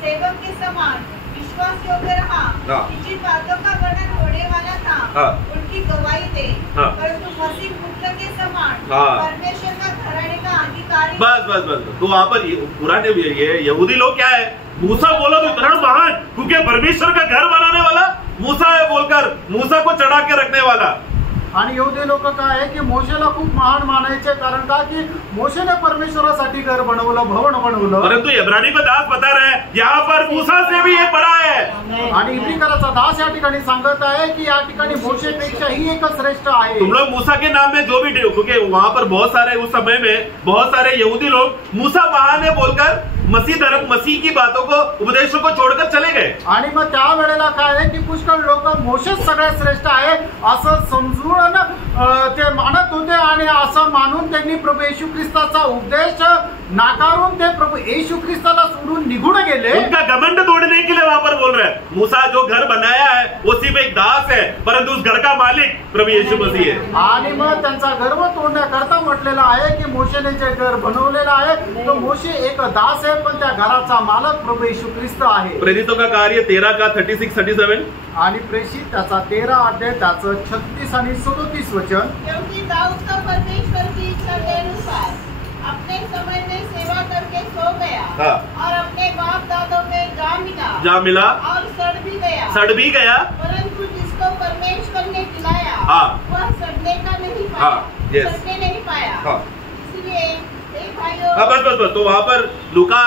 सेवक के समान विश्वास योग्य रहा, हाँ। कि जिन बातों का वर्णन होने वाला था हाँ। उनकी गवाही दे। हाँ। परंतु मसीह पुत्र के समान हाँ। परमेश्वर का घराने का अधिकारी। बस तो वहाँ पर पुराने ये यहूदी लोग क्या है, मूसा बोला तो इतना महान, क्योंकि परमेश्वर का घर बनाने वाला मूसा है बोलकर मूसा को चढ़ा के रखने वाला। आणि यहूदी लोक काय आहे की मोशेला खूप महान मानायचे, कारण का की मोशेने परमेश्वरासाठी घर बनवलं, भवन बनवलं। परंतु इब्रानी का दास बता रहे हैं यहाँ पर मूसा से भी ये बड़ा है। आणि इब्रीकराचा दास या ठिकाणी सांगत आहे की या ठिकाणी मोशेपेक्षा ही एक श्रेष्ठ आहे। तुम लोग मूसा के नाम में जो भी, क्योंकि वहाँ पर बहुत सारे उस समय में बहुत सारे यहूदी लोग मूसा महान है बोलकर मसीह की बातों को, उपदेशों को छोड़कर चले गए। आणि मग त्या वेळेला काय आहे की पुष्कळ लोक मोशेच सगळ्यात श्रेष्ठ आहे असं समजून ते मानत होते, आणि असं मानून त्यांनी प्रभू येशू ख्रिस्ताचा उपदेश नाकारून ते प्रभू येशू ख्रिस्ताला सोडून निघून गेले। उनका घमंड तोड़ने के लिए वहाँ पर बोल रहे हैं, मूसा जो घर बनाया है वो सिर्फ एक दास है, परंतु उस घर का मालिक प्रभु यीशु मसीह है। आणि मग त्यांचा गर्व तोडण्याकरता म्हटलेलं आहे की मोशेने जे घर बनवलेलं आहे तो मोशे एक दास आहे, पण त्या घराचा मालक प्रभू येशू ख्रिस्त आहे। प्रेरितों का कार्य 13 का 36-37 आणि प्रेषित त्याचा 13 अध्याय त्याचं 36 आणि 37 वचन। क्योंकि दाऊद का परमेश्वर की इच्छा के अनुसार अपने समय में सेवा करके सो गया। हाँ। और अपने बाप दादों में जा मिला और सड़ भी गया। परंतु जिसको परमेश्वर ने खिलाया हाँ। वह सड़ने का नहीं पाया। हाँ। Yes। सड़ने नहीं पाया। हाँ। इसलिए भाइयों, बस तो वहाँ पर लूका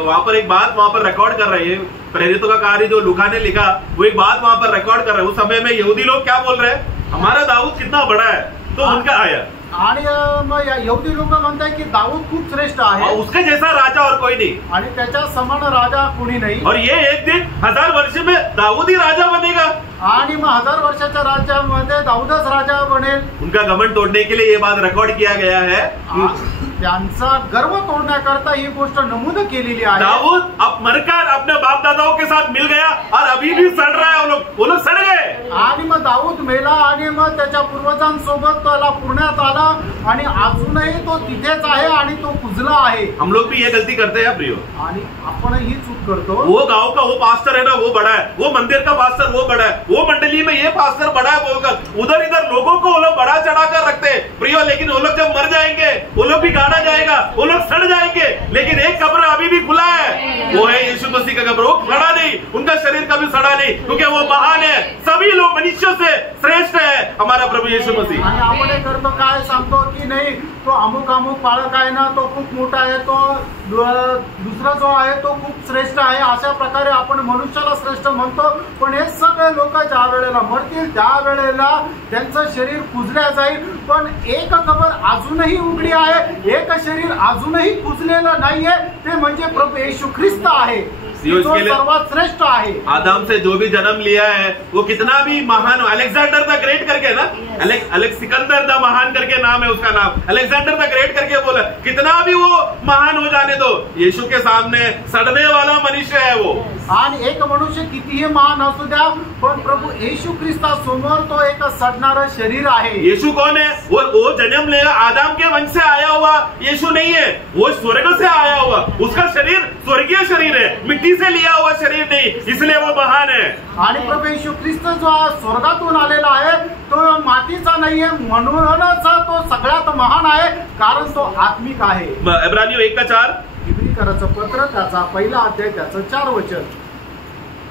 वहाँ पर एक बात वहाँ पर रिकॉर्ड कर रहे हैं, प्रेरितों का कार्य जो लूका ने लिखा वो एक बात वहाँ पर रिकॉर्ड कर रहे हैं। उस समय में यहूदी लोग क्या बोल रहे हैं, हमारा दाऊद कितना बड़ा है, तो उनका आया। आणि मग यहूदी लोक म्हणतात की दाऊद खूप श्रेष्ठ आहे, और उसके जैसा राजा और कोई नहीं, आणि त्याच्या समान राजा कोणी नाही। और ये एक दिन 1000 वर्ष में दाऊद ही राजा बनेगा। आणि मग 1000 वर्षाच्या राज्यामध्ये दाऊदच राजा बनेल। उनका घमंड तोड़ने के लिए ये बात रिकॉर्ड किया गया है। त्यांचा गर्व तोडण्याकरता ही गोष्ट नमूद केलेली आहे। दाऊद अब मरकर अपने बाप दादाओं के साथ मिल गया और अभी भी सड़ रहा है, वो लोग सड़ गए। आणि मग दाऊद मेला आणि मग त्याच्या पूर्वजांसोबत त्याला पुरण्यात आला, आणि अजूनही तो तिथेच आहे आणि तो कुजला आहे। हम लोग भी ये गलती करते हैं प्रियो, आणि आपण ही चूक करतो। वो गांव का वो पास्टर है ना वो बड़ा है, वो मंदिर का पास्टर वो बड़ा है, वो मंडली में ये पास्टर बड़ा है बोलकर उधर इधर लोगों को वो लोग बड़ा चढ़ा कर रखते हैं प्रियो। लेकिन वो लोग जब मर जाएंगे वो लोग भी गाड़ा जाएगा, वो लोग सड़ जाएंगे, लेकिन एक कब्र अभी भी खुला है। वो है यीशु मसीह का प्रभु सड़ा नहीं, उनका शरीर कभी सड़ा नहीं, क्योंकि वो महान है, सभी लोग मनुष्यों से श्रेष्ठ है हमारा प्रभु यीशु मसीह। आणि आपण हे करतो काय सांगतो की नाही तो अमुक अमुक पाळक आहे ना तो खूप मोठा आहे, तो दुसरा जो आहे तो खूप श्रेष्ठ आहे, अशा प्रकारे आपण मनुष्याला श्रेष्ठ म्हणतो। पण हे सगळे लोक ज्या वेळेला मरतील त्या वेळेला त्यांचं शरीर कुजल्या जाईल, पण एक खबर अजूनही उघडी आहे, एक शरीर अजूनही कुजलेलं नाहीये, ते म्हणजे प्रभू येशू ख्रिस्त आहे, जो सर्वात श्रेष्ठ आहे। आदम से जो भी जन्म लिया है वो कितना भी महान, अलेक्जेंडर द ग्रेट करके ना, सिकंदर द महान करके नाम है उसका नाम, अलेक्जेंडर द ग्रेट करके बोला, कितना भी वो महान हो जाने दो, यीशु के सामने सड़ने वाला मनुष्य है वो। आणि एक मनुष्य कितीही महान असू द्या, पण प्रभू येशू ख्रिस्ता समोर तो एक सडणारं शरीर आहे। यीशु कौन है? वो जन्म लेगा आदम के वंश से आया हुआ यीशु नहीं है, वो स्वर्ग से आया हुआ, उसका शरीर स्वर्गीय शरीर है, मिट्टी से लिया हुआ शरीर नहीं, इसलिए वो महान है। आणि प्रभू येशू ख्रिस्त जो स्वर्गातून आलेला आहे तो मातीचा नाहीये, म्हणूनच तो सगळ्यात महान आहे, कारण तो आत्मिक आहे। इब्रानियों 1:4 इब्रिकराचं पत्र त्याचा 1 अध्याय त्याचं 4 वचन।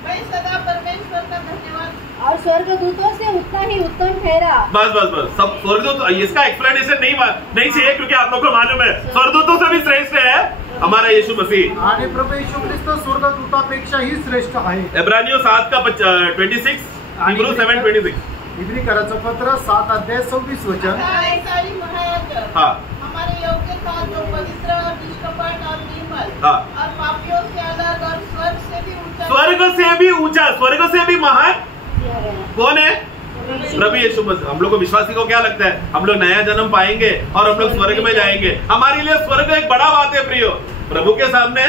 मैं सदा परमेश्वर का धन्यवाद और स्वर्गदूतों से उतना ही उत्तम ठहरा। बस सब स्वर्गदूत, इसका एक्सप्लेनेशन नहीं चाहिए, क्योंकि आप लोग को मालूम है स्वर्गदूतों से भी श्रेष्ठ है हमारा यीशु मसीह। आणि प्रभू येशू ख्रिस्त स्वर्गदूतापेक्षाही श्रेष्ठ आहे। इब्रानियों 7:26, हिब्रू 7:26। इब्रिकराचं पत्र 7 अध्याय 26 वचन। हाँ, हमारे योग्य था जो पवित्र और निष्कपट और निर्मल हाँ, और पापियों से अलग और स्वर्ग से भी ऊंचा, स्वर्ग से भी महान कौन है? प्रभु यीशु मसीह। हम लोग को विश्वासी को क्या लगता है? हम लोग नया जन्म पाएंगे और हम लोग स्वर्ग में जाएंगे, हमारे लिए स्वर्ग एक बड़ा बात है प्रियो, प्रभु के सामने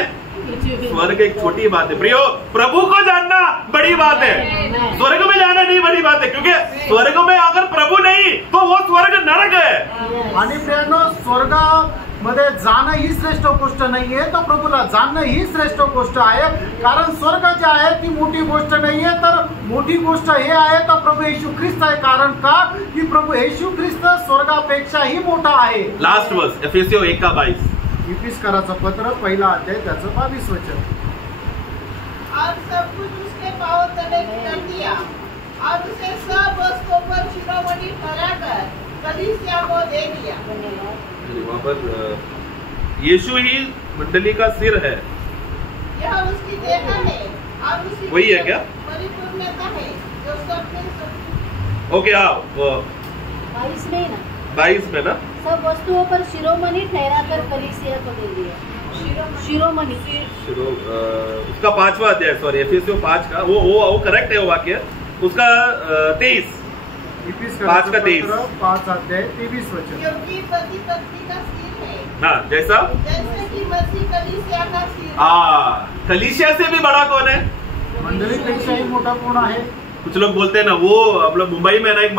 स्वर्ग एक छोटी बात है प्रियो। प्रभु को जानना बड़ी बात है, स्वर्ग में जाना नहीं बड़ी बात है, क्योंकि स्वर्ग में अगर प्रभु नहीं तो वो स्वर्ग नरक है। आणि प्रियानो, स्वर्गामध्ये जाणं ही श्रेष्ठ गोष्ट नाहीये, तो प्रभूला जाणं ही श्रेष्ठ गोष्ट आहे, कारण स्वर्ग जे आहे ती मोठी गोष्ट नाहीये, तर मोठी गोष्ट हे आहे तर प्रभू येशू ख्रिस्त आहे। कारण का की प्रभू येशू ख्रिस्त स्वर्गापेक्षाही मोठा आहे। लास्ट वर्स एफेसियों 1:22। इफिसकाराचं पत्र 1 अध्याय त्याचं 22 वचन। और सब कुछ उसके पांव तले कर दिया और उसे सब वस्तुओं पर शिरोमणि ठहराकर कलीसिया को दे दिया। वहाँ पर यीशु ही मंडली का सिर है, यह उसकी देह है और उसी वही है क्या? परिपूर्णता है जो सब में सब। ओके, हाँ 22 में ना, 22 में ना, सब वस्तुओं पर शिरोमणि ठहराकर कलीसिया को दे दिया। शिरोमणि उसका 5वां अध्याय, सॉरी एफेसियों 5 का वो करेक्ट है वो वाक्य, उसका 23 5 का 23 5 अध्याय 23 वचन। क्योंकि पति पत्नी का सिर है, हाँ, जैसे कि मसीह कलीसिया का सिर है। हाँ, कलीसिया से भी बड़ा कौन है? मंडळीपेक्षाही मोठा कोण आहे? कुछ लोग बोलते हैं ना, वो हम लोग मुंबई में ना एक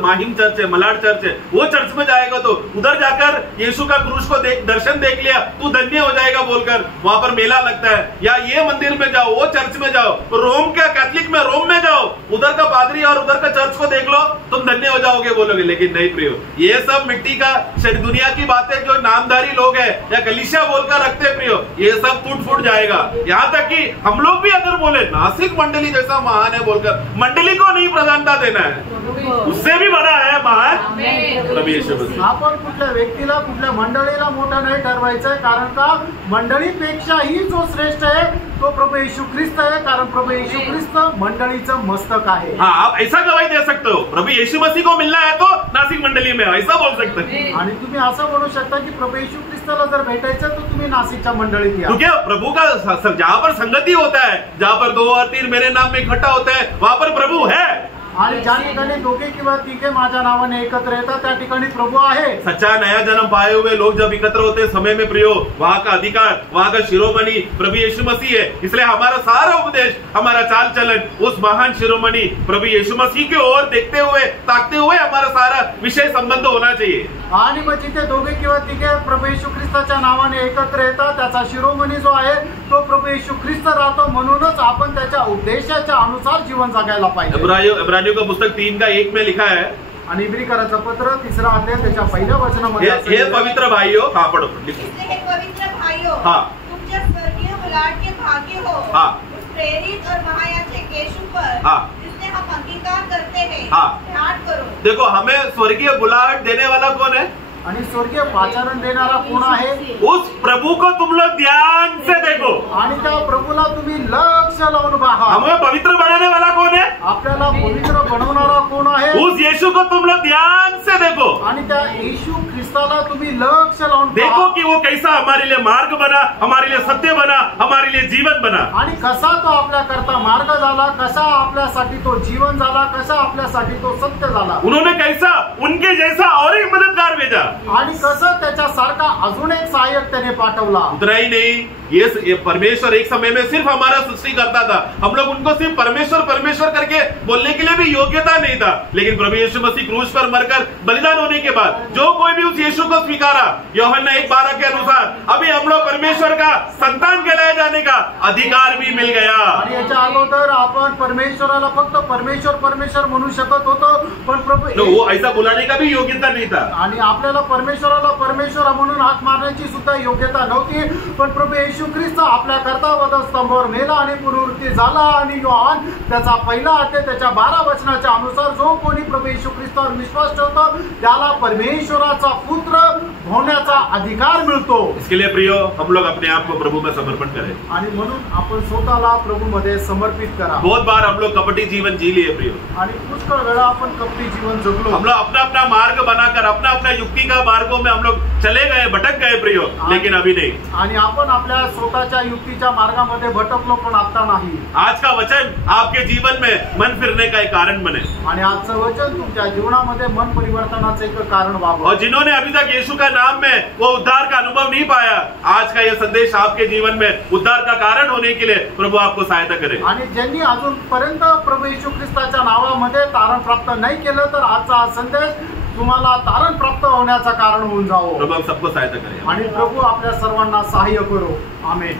माहिम चर्च है, मलाड चर्च है, वो चर्च में जाएगा तो उधर जाकर यीशु का क्रूस को दर्शन देख लिया तू धन्य हो जाएगा बोलकर वहां पर मेला लगता है। या ये मंदिर में जाओ, वो चर्च में जाओ, रोम का कैथलिक में रोम में जाओ, उधर का पादरी और उधर का चर्च को देख लो, तुम धन्य हो जाओगे बोलोगे। लेकिन नहीं प्रियो, ये सब मिट्टी का दुनिया की बातें जो नामधारी लोग है या कलीसिया बोलकर रखते हैं प्रियो, ये सब टूट फूट जाएगा। यहाँ तक कि हम लोग भी अगर बोले नासिक मंडली जैसा महान है बोलकर, मंडली को नहीं प्रधानता देना है, उससे भी बड़ा है महान प्रभु यीशु मसीह। आपण कुठल्या व्यक्तीला कुठल्या मंडळीला मोठा नाही ठरवायचंय, कारण का मंडळीपेक्षाही जो श्रेष्ठ आहे तो प्रभू येशू ख्रिस्त आहे, कारण प्रभू येशू ख्रिस्त मंडळीचं मस्तक आहे। हाँ, आप ऐसा गवाही दे सकते हो, प्रभु यीशु मसीह को मिलना है तो नासिक मंडली में, ऐसा बोल सकते हैं। आणि तुम्ही असं म्हणू शकता की प्रभू येशू ख्रिस्ताला जर भेटायचं तर तुम्ही नासिकच्या मंडळीत या, क्योंकि प्रभु का जहाँ पर संगति होता है, जहाँ पर 2 और 3 मेरे नाम में इकट्ठा होता है, वहाँ पर प्रभु है। आणि ज्या ठिकाणी 2 किंवा 3 माझ्या नावाने एकत्र येतात त्या ठिकाणी प्रभु आहे। सच्चा नया जन्म पाए हुए लोग जब एकत्र होते हैं समय में प्रियो, वहाँ का अधिकार, वहाँ का शिरोमणि प्रभु यीशु मसीह है। इसलिए हमारा सारा उपदेश, हमारा चाल चलन उस महान शिरोमणि प्रभु यीशु मसीह की ओर देखते हुए, ताकते हुए हमारा सारा विषय संबंध होना चाहिए। आणि मग जिथे 2 किंवा 3 प्रभू येशू ख्रिस्ताच्या नावाने एकत्र येतात त्याचा शिरोमणी जो आहे तो प्रभू येशू ख्रिस्त राहतो, म्हणूनच आपण त्याच्या उद्देशाच्या अनुसार जीवन जगायला पाहिजे। इब्रानियों का पुस्तक 3:1 में लिखा है, आणि इब्रिकराचं पत्र 3 अध्याय त्याच्या 1 वचनामध्ये हे पवित्र भाइयों, हाँ पढ़ो, लिखो। पवित्र भाइयों, हाँ, तुमच्या स्वर्गीय बुलाहट के भागी हो उस प्रेरित और महायाजक यीशु पर जिसने हम अंगीकार करते हैं ध्यान करो। देखो, हमें स्वर्गीय बुलाहट देने वाला कौन है? आणि स्वर्गीय पाचारण देणारा कोण आहे? उस प्रभु को तुम लोग ध्यान से देखो आणि त्या प्रभूला तुम्ही लक्ष लावून पहा। हमें पवित्र बनाने वाला कौन है? आपल्याला पवित्र बनवणारा कोण आहे? उस यीशु को तुम लोग ध्यान से देखो आणि त्या येशू ख्रिस्ताला तुम्ही लक्ष लावून देखो कि वो कैसा हमारे लिए मार्ग बना, हमारे लिए सत्य बना, हमारे लिए जीवन बना। आणि कसा तो आपल्या करता मार्ग झाला, कसा आपल्यासाठी तो जीवन झाला, कसा आपल्यासाठी तो सत्य झाला। उन्होंने कैसा उनके जैसा और एक मददगार भेजा आणि कसं त्याच्यासारखा अजून एक सहाय्यक त्याने पाठवला। उतना ही नहीं, ये परमेश्वर एक समय में सिर्फ हमारा सृष्टि करता था, हम लोग उनको सिर्फ परमेश्वर परमेश्वर करके बोलने के लिए भी योग्यता नहीं था, लेकिन प्रभु यीशु मसीह क्रूस पर मरकर बलिदान होने के बाद जो कोई भी उस यीशु को स्वीकारा, यूहन्ना 1:12 के अनुसार अभी हम लोग परमेश्वर का संतान कहलाए जाने का अधिकार भी मिल गया। आणि याच्या अगोदर आपण परमेश्वराला फक्त परमेश्वर परमेश्वर म्हणू शकत होतो, पण प्रभू वो ऐसा बुलाने का भी योग्यता नहीं था। आणि आपल्याला परमेश्वराला परमेश्वर म्हणून हाक मारण्याची सुद्धा योग्यता नव्हती, पण प्रभू येशू ख्रिस्त आपल्या करता वधस्तंभावर मेला आणि पुनरुत्थान झाला। आणि योहान त्याचा पहिला अध्याय त्याच्या 12 वचनाच्या अनुसार जो कोणी प्रभू येशू ख्रिस्तावर विश्वास ठेवतो त्याला परमेश्वराचा पुत्र होण्याचा अधिकार मिळतो। इसके लिए प्रियो, हम लोग अपने आप को प्रभु में समर्पण करें आणि म्हणून आपण स्वतःला प्रभू मध्ये समर्पित करा। बहुत बार हम लोग कपटी जीवन जी लिए प्रियो, आणि पुष्कळ वेळा आपण कपटी जीवन जगलो। हम लोग अपना अपना मार्ग बनाकर अपना अपना युक्ति का मार्गों में हम लोग चले गए, भटक गए प्रियो, लेकिन अभी नहीं। आणि आपण आपल्या स्वतःच्या युक्तीच्या मार्गामध्ये भटकलो, पण आता नाही। आज का वचन आपके जीवन में मन फिरने का एक कारण बने, आणि आजचं वचन तुमच्या जीवनामध्ये मन परिवर्तनाचं एक कारण व्हावं। और जिन्होंने अभी तक यीशु का नाम में वो उद्धार का अनुभव नहीं पाया, आज का ये संदेश आपके जीवन में उद्धार का कारण होने के लिए प्रभु आपको सहायता करे। आणि ज्यांनी अजूनपर्यंत प्रभू येशू ख्रिस्ताच्या नावामध्ये तारण प्राप्त नाही केलं, तर आजचा हा संदेश तुम्हाला तारण प्राप्त होण्याचं कारण होऊन जावं। प्रभु हम सबको सहायता करे। आणि प्रभू आपल्या सर्वांना सहाय्य करो। आमेन।